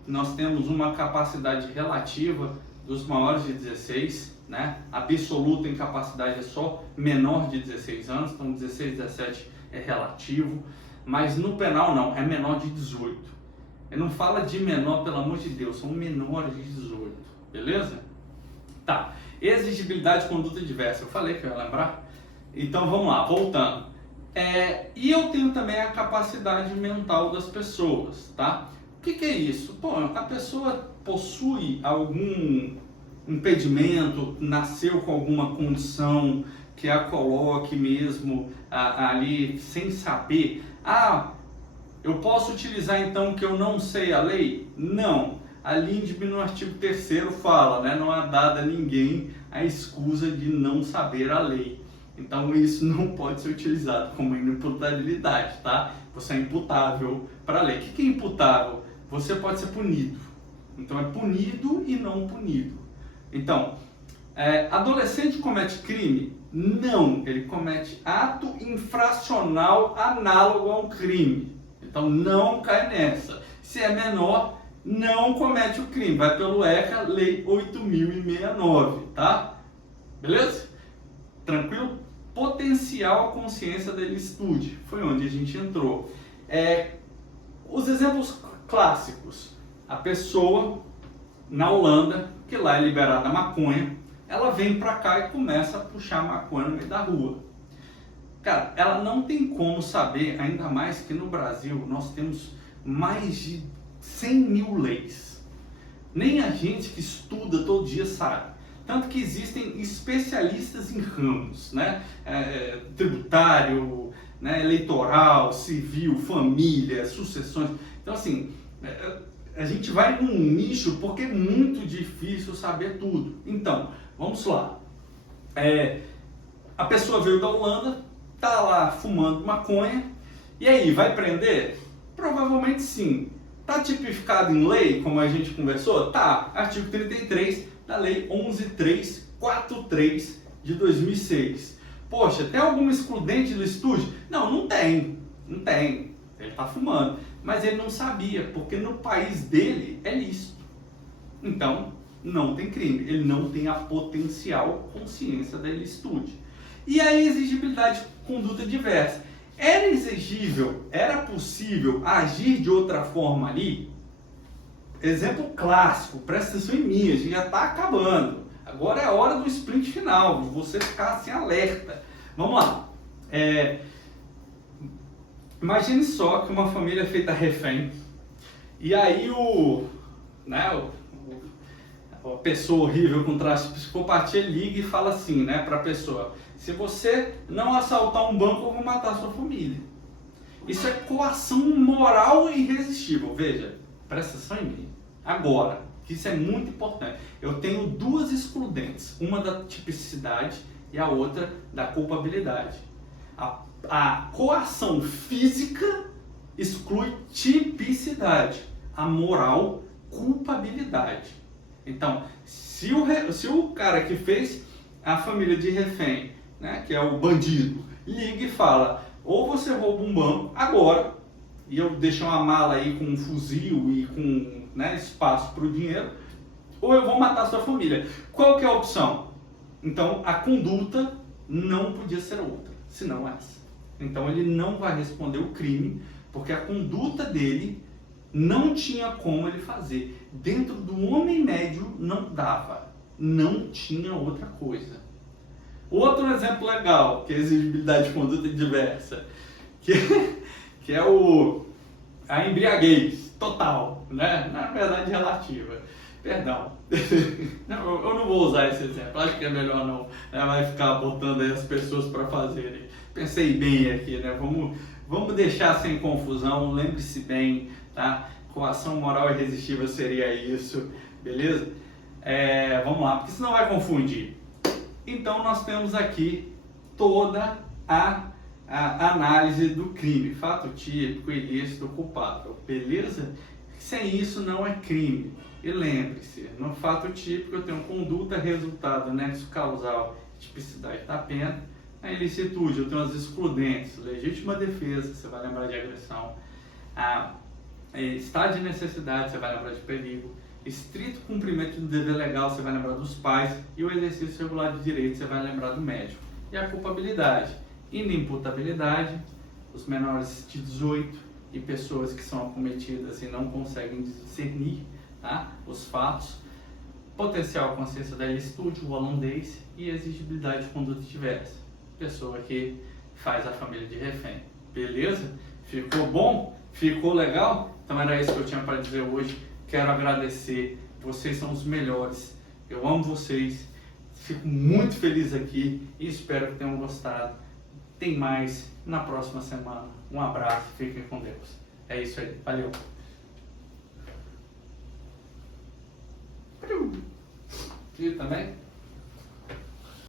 Nós temos uma capacidade relativa dos maiores de 16, né? Absoluta em capacidade é só menor de 16 anos, então 16, 17 é relativo, mas no penal não, é menor de 18. Ele não fala de menor, pelo amor de Deus, são menores de 18, beleza? Tá, exigibilidade de conduta diversa, eu falei que eu ia lembrar. Então vamos lá, voltando. E eu tenho também a capacidade mental das pessoas, tá? O que é isso? Bom, a pessoa possui algum impedimento, nasceu com alguma condição que a coloque mesmo ali sem saber. Ah, eu posso utilizar então que eu não sei a lei? Não. A LINDB no artigo 3º fala, né, não é dada a ninguém a escusa de não saber a lei. Então isso não pode ser utilizado como imputabilidade, tá? Você é imputável para a lei. O que é imputável? Você pode ser punido. Então é punido e não punido. Então, adolescente comete crime? Não, ele comete ato infracional análogo a um crime. Então não cai nessa. Se é menor, não comete o crime. Vai pelo ECA, Lei 8.069, tá? Beleza? Tranquilo? Potencial consciência da ilicitude. Foi onde a gente entrou. Os exemplos clássicos. A pessoa na Holanda, que lá é liberada a maconha, ela vem pra cá e começa a puxar maconha no meio da rua. Cara, ela não tem como saber, ainda mais que no Brasil nós temos mais de 100 mil leis. Nem a gente que estuda todo dia sabe. Tanto que existem especialistas em ramos, né? Tributário, né? Eleitoral, civil, família, sucessões. Então assim, a gente vai num nicho porque é muito difícil saber tudo. Então, vamos lá. A pessoa veio da Holanda, tá lá fumando maconha, e aí, vai prender? Provavelmente sim. Tá tipificado em lei, como a gente conversou? Tá, artigo 33 da Lei 11.343 de 2006. Poxa, tem alguma excludente de licitude? Não, não tem. Não tem. Ele tá fumando. Mas ele não sabia, porque no país dele é lícito. Então, não tem crime. Ele não tem a potencial consciência da ilicitude. E a exigibilidade de conduta diversa. Era exigível, era possível agir de outra forma ali? Exemplo clássico, presta atenção em mim, a gente já está acabando. Agora é a hora do sprint final, de você ficar assim alerta. Vamos lá. Imagine só que uma família é feita refém, e aí a pessoa horrível com traço de psicopatia liga e fala assim, né, para a pessoa: se você não assaltar um banco, eu vou matar a sua família. Isso é coação moral irresistível. Veja, presta atenção em mim. Agora, que isso é muito importante. Eu tenho duas excludentes, uma da tipicidade e a outra da culpabilidade. A coação física exclui tipicidade, a moral, culpabilidade. Então, se o cara que fez a família de refém, né, que é o bandido, liga e fala: ou você rouba um banco agora, e eu deixo uma mala aí com um fuzil e com, né, espaço para o dinheiro, ou eu vou matar a sua família. Qual que é a opção? Então, a conduta não podia ser outra, senão essa. Então, ele não vai responder o crime, porque a conduta dele não tinha como ele fazer. Dentro do homem médio não dava, não tinha outra coisa. Outro exemplo legal, que é a exigibilidade de conduta diversa, que é a embriaguez total, né? Na verdade relativa. Perdão, eu não vou usar esse exemplo, acho que é melhor não, né? Vai ficar botando aí as pessoas para fazerem. Pensei bem aqui, né? Vamos deixar sem confusão, lembre-se bem, tá? Coação moral irresistível seria isso, beleza? Vamos lá, porque senão vai confundir. Então nós temos aqui toda a análise do crime, fato típico, ilícito, culpável, beleza? Sem isso não é crime. E lembre-se, no fato típico eu tenho conduta, resultado, nexo causal, tipicidade da pena. Na ilicitude eu tenho as excludentes, legítima defesa, você vai lembrar de agressão, estado de necessidade, você vai lembrar de perigo, estrito cumprimento do dever legal, você vai lembrar dos pais, e o exercício regular de direito, você vai lembrar do médico. E a culpabilidade, inimputabilidade, os menores de 18 e pessoas que são acometidas e não conseguem discernir, tá, os fatos, potencial consciência da ilicitude, o holandês, e exigibilidade de conduta diversa, pessoa que faz a família de refém. Beleza? Ficou bom? Ficou legal? Então era isso que eu tinha para dizer hoje. Quero agradecer, vocês são os melhores. Eu amo vocês, fico muito feliz aqui e espero que tenham gostado. Tem mais na próxima semana. Um abraço, fiquem com Deus. É isso aí, valeu. Aqui também?